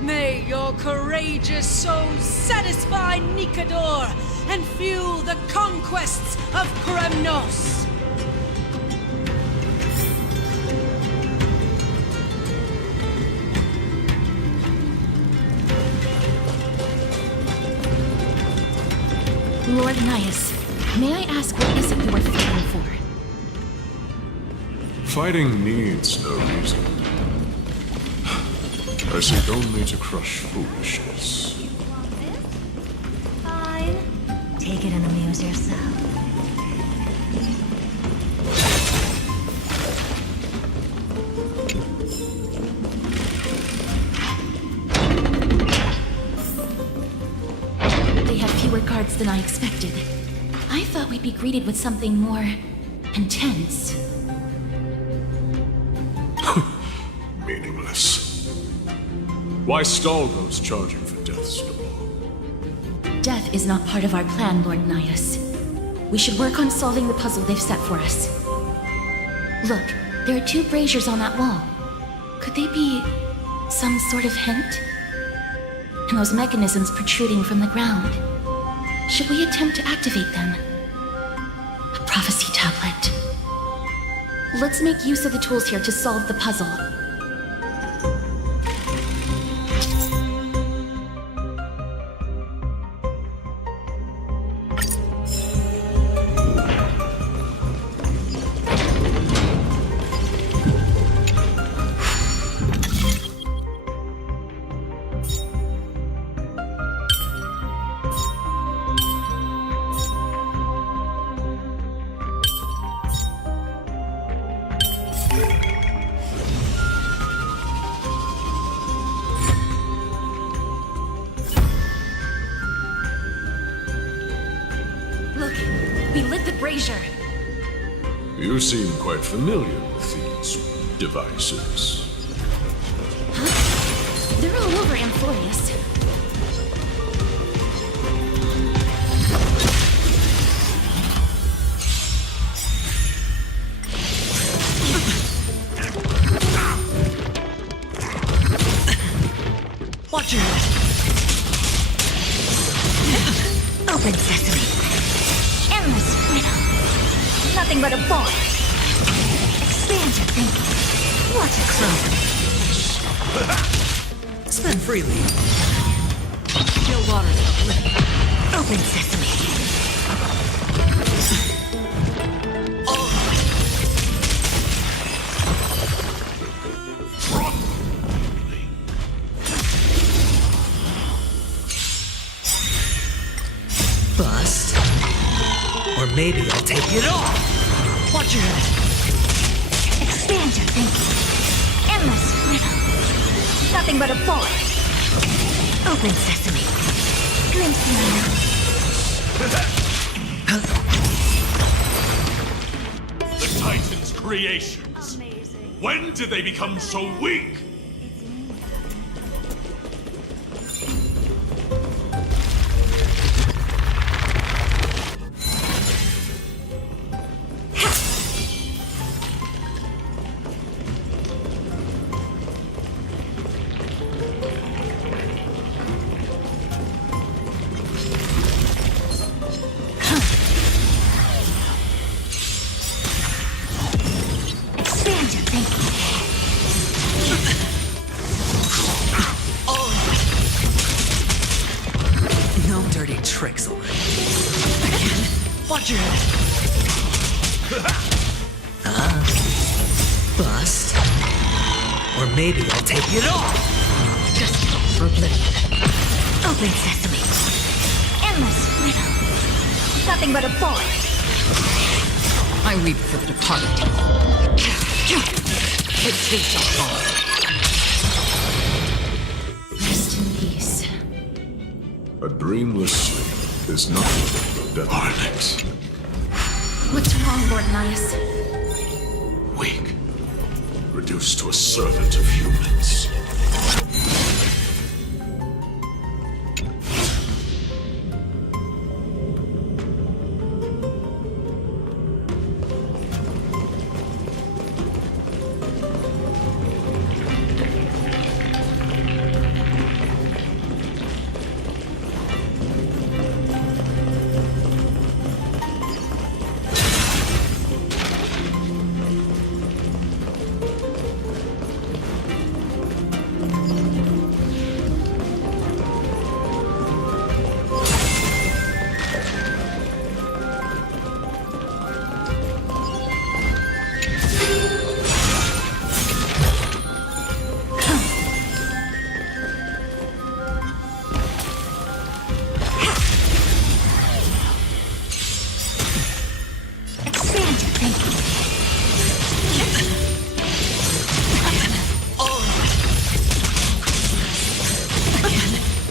May your courageous souls satisfy Nikador and fuel the conquests of Kremnos. Lord Nias, may I ask what is it you are fighting for? Fighting needs no reason. I seek only to crush foolishness. Fine. Take it and amuse yourself. They have fewer guards than I expected. I thought we'd be greeted with something more intense. Meaningless. Why stall those charging for death's door? Death is not part of our plan, Lord Nias. We should work on solving the puzzle they've set for us. Look, there are 2 braziers on that wall. Could they be some sort of hint? And those mechanisms protruding from the ground. Should we attempt to activate them? A prophecy tablet. Let's make use of the tools here to solve the puzzle. You seem quite familiar with these devices. Huh? They're all over Amphoreus. Watch your head. Open sesame. Endless freedom. Nothing but a ball. Expand your thinking. What a crow. Spend freely. Your water's living. Open sesame. Bust. Or maybe I'll take it off. Watch your head. Expand your thinking. Endless freedom. Nothing but a ball. Open sesame. Glimpse me now. The Titan's creations. Amazing. When did they become so weak? Tricks already. Watch your head. Bust. Or maybe I'll take it off. Just for oblivion. Open sesame. Endless freedom. Nothing but a ball. I weep for the departed. Its feet shall fall. Rest in peace. A dreamless sleep is nothing but death. What's wrong, Lord Nias? Weak. reduced to a servant of humans.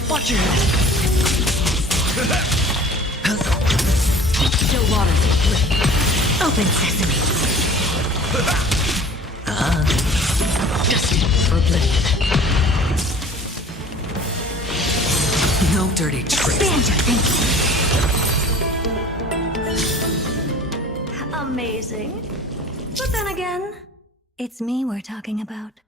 Watch your head. Still waters of oblivion. Open sesame. Destined for oblivion. No dirty tricks. Expand your thinking. Amazing. But then again, it's me we're talking about.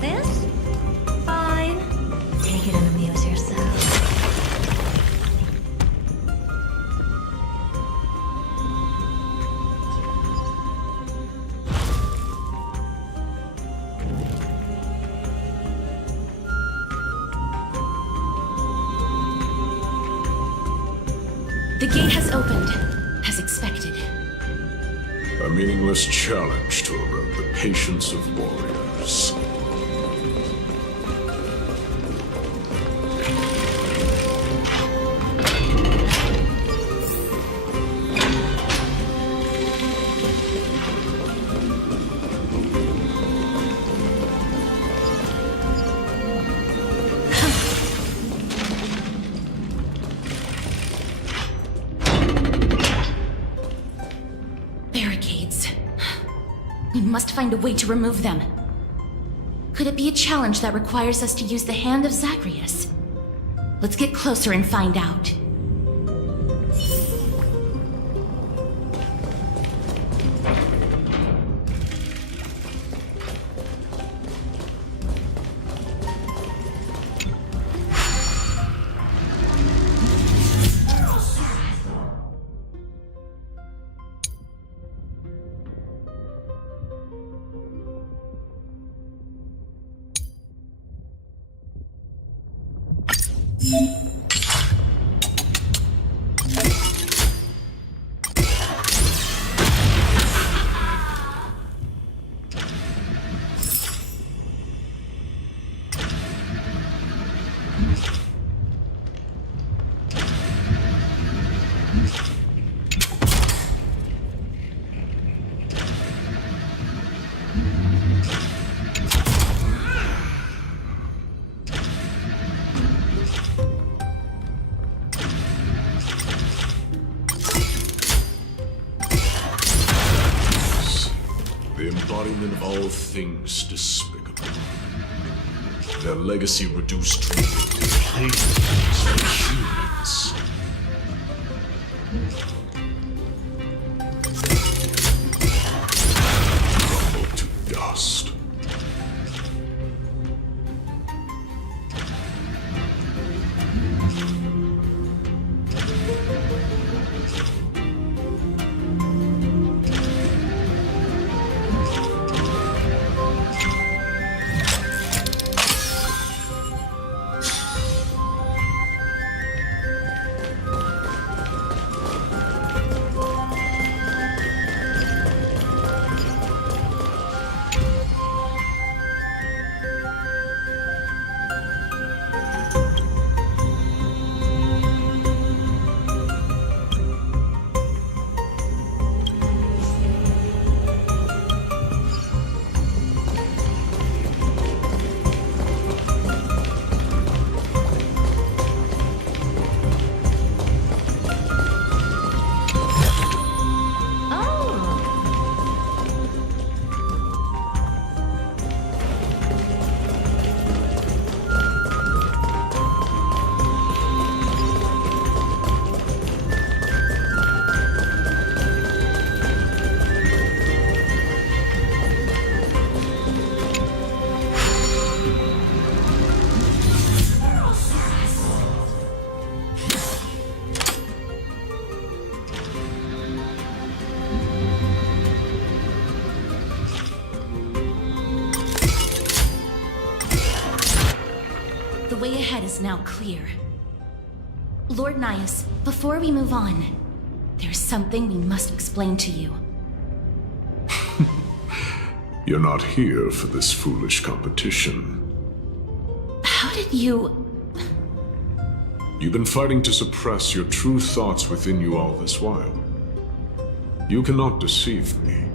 This? Fine. Take it and amuse yourself. The gate has opened, as expected. A meaningless challenge to erode the patience of warriors. Barricades. We must find a way to remove them. Could it be a challenge that requires us to use the hand of Zagreus? Let's get closer and find out. The embodiment of all things despicable. their legacy reduced to playthings for humans. Crumbled to dust. The way ahead is now clear. Lord Nias, before we move on, there's something we must explain to you. You're not here for this foolish competition. How did you... You've been fighting to suppress your true thoughts within you all this while. You cannot deceive me.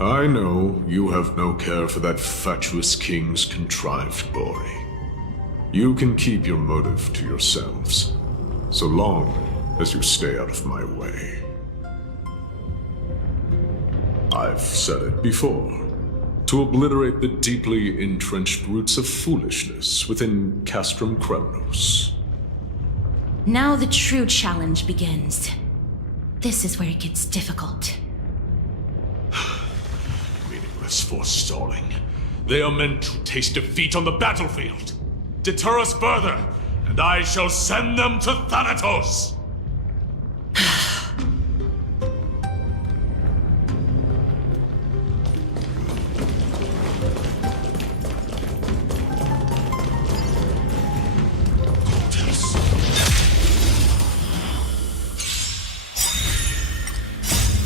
I know you have no care for that fatuous king's contrived glory. You can keep your motive to yourselves, so long as you stay out of my way. I've said it before. To obliterate the deeply entrenched roots of foolishness within Castrum Kremnos. Now the true challenge begins. This is where it gets difficult. Meaningless forestalling. They are meant to taste defeat on the battlefield. Deter us further, and I shall send them to Thanatos!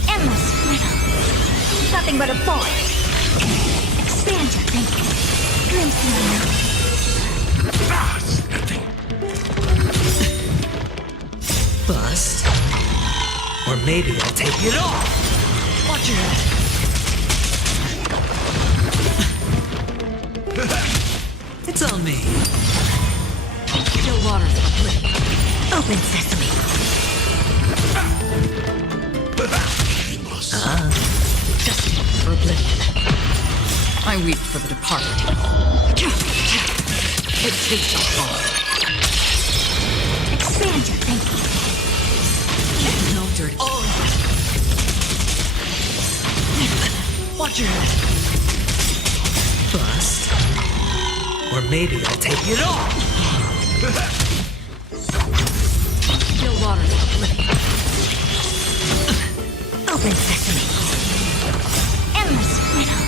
Endless riddle. Nothing but a force. Expand your thinking. Glimpse my mind. Bust. Or maybe I'll take it off. Watch your head. It's on me. Still water for oblivion. Open sesame. Destined for oblivion. I weep for the departed. It takes your fall. Expand your thinking. No dirty. Watch your head. Bust. Or maybe I'll take it off. Still water for oblivion. Open sesame. Endless riddle.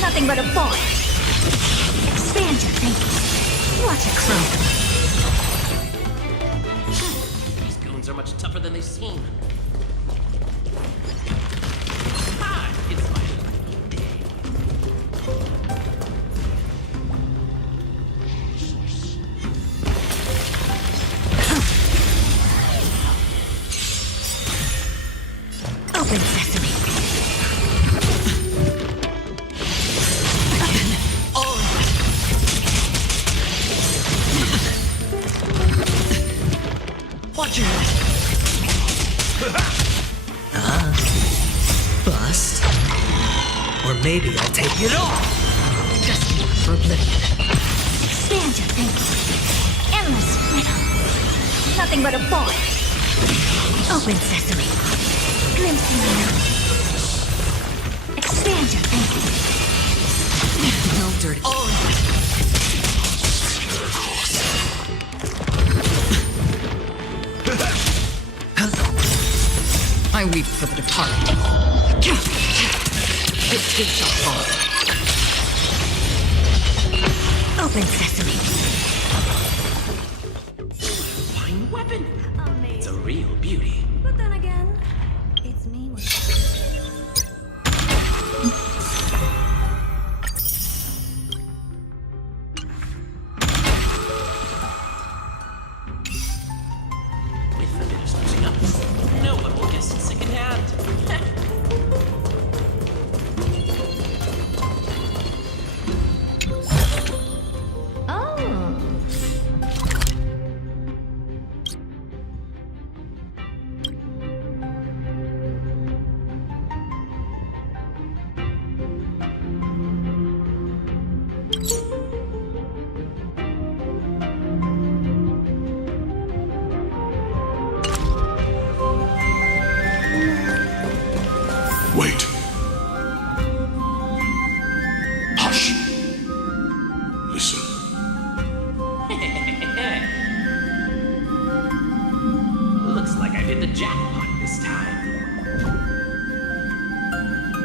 Nothing but a force. Expand your thinking. Watch it grow. These goons are much tougher than they seem. It's my Open sesame. Watch your head. Bust. Or maybe I'll take it off. Destined for oblivion. Nothing but a boy. Open sesame. Glimpse me now. Expand your thinking. No dirty. I weep for the departed. It shall fall. Open sesame. Fine weapon. It's a real beauty. But then again, it's me. With a bit of switching up, no one will guess it secondhand. Oh. Wait. Hush. Listen. Looks like I hit the jackpot this time.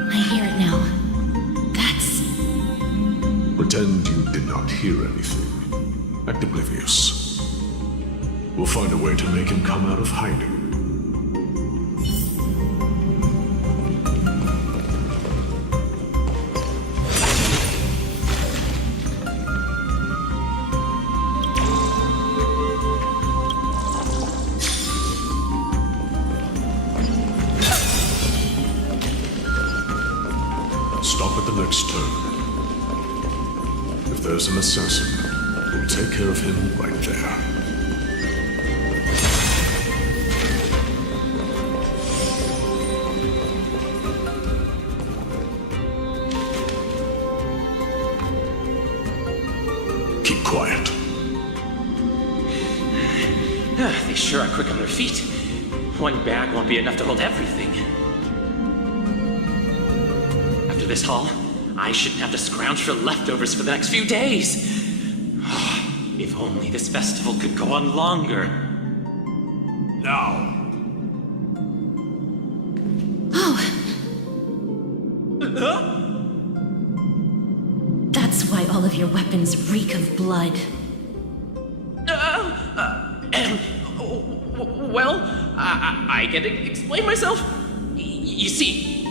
I hear it now. That's... Pretend you did not hear anything. Act oblivious. We'll find a way to make him come out of hiding. Stop at the next turn. If there's an assassin, we'll take care of him right there. Keep quiet. They sure are quick on their feet. One bag won't be enough to hold everything. After this haul, I shouldn't have to scrounge for leftovers for the next few days. If only this festival could go on longer. Now. That's why all of your weapons reek of blood. Well, I can explain myself. You see,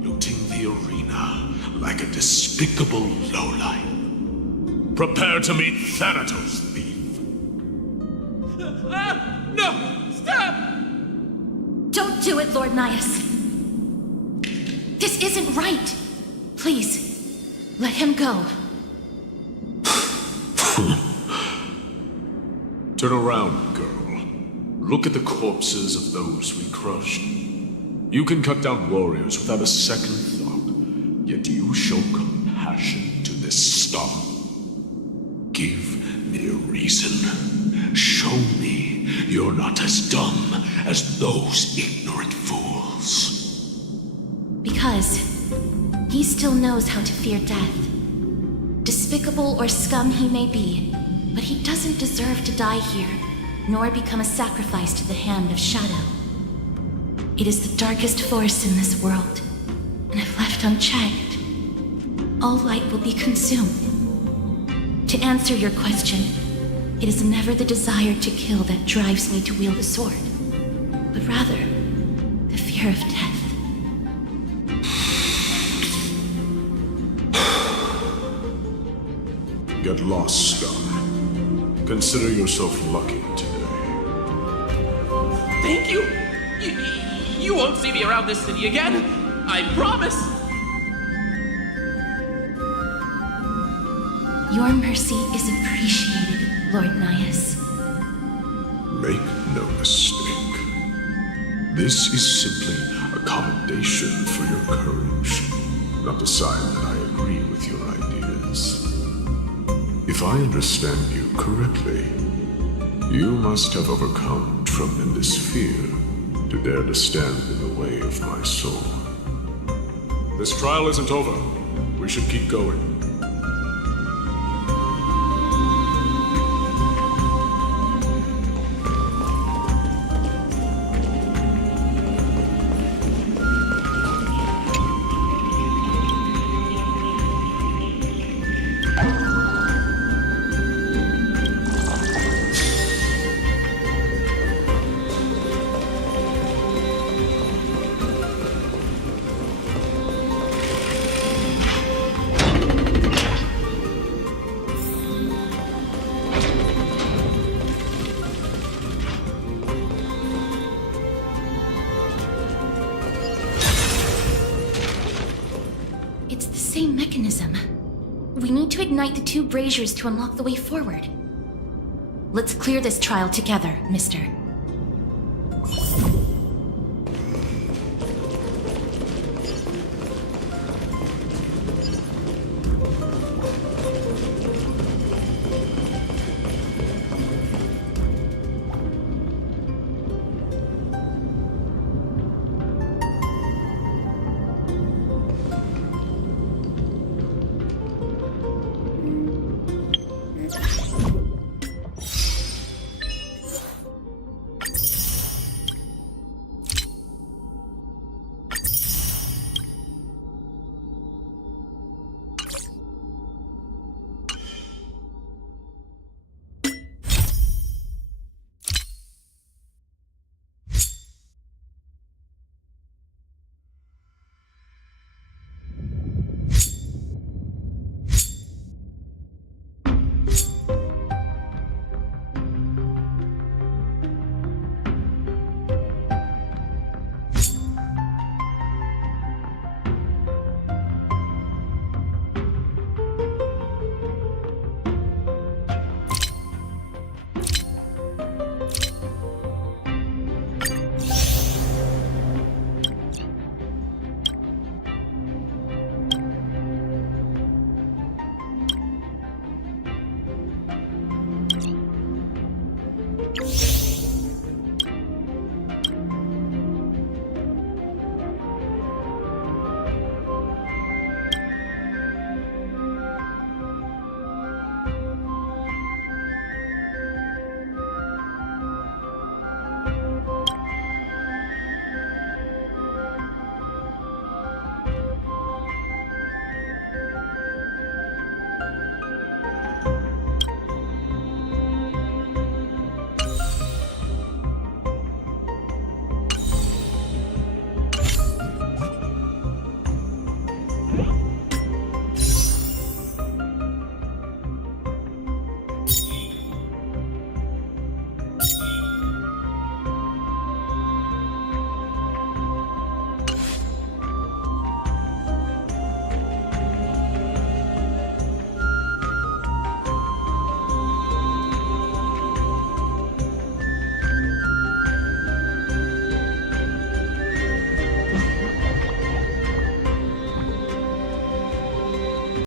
Looting the arena like a despicable lowlife. Prepare to meet Thanatos, thief. No! Stop! Don't do it, Lord Nias. This isn't right. Please, let him go. Turn around, girl. Look at the corpses of those we crushed. You can cut down warriors without a second thought, yet you show compassion to this scum. Give me a reason. Show me you're not as dumb as those ignorant fools. Because he still knows how to fear death. Despicable or scum he may be, but he doesn't deserve to die here, nor become a sacrifice to the hand of Shadow. It is the darkest force in this world, and if left unchecked, all light will be consumed. To answer your question, it is never the desire to kill that drives me to wield a sword, but rather the fear of death. Get lost, Star. Consider yourself lucky today. Thank you! You won't see me around this city again! I promise! Your mercy is appreciated, Lord Nias. Make no mistake. This is simply a commendation for your courage, not a sign that I agree with your ideas. If I understand you correctly, You must have overcome tremendous fear to dare to stand in the way of my soul. This trial isn't over. We should keep going. It's the same mechanism. We need to ignite the two braziers to unlock the way forward. Let's clear this trial together, mister.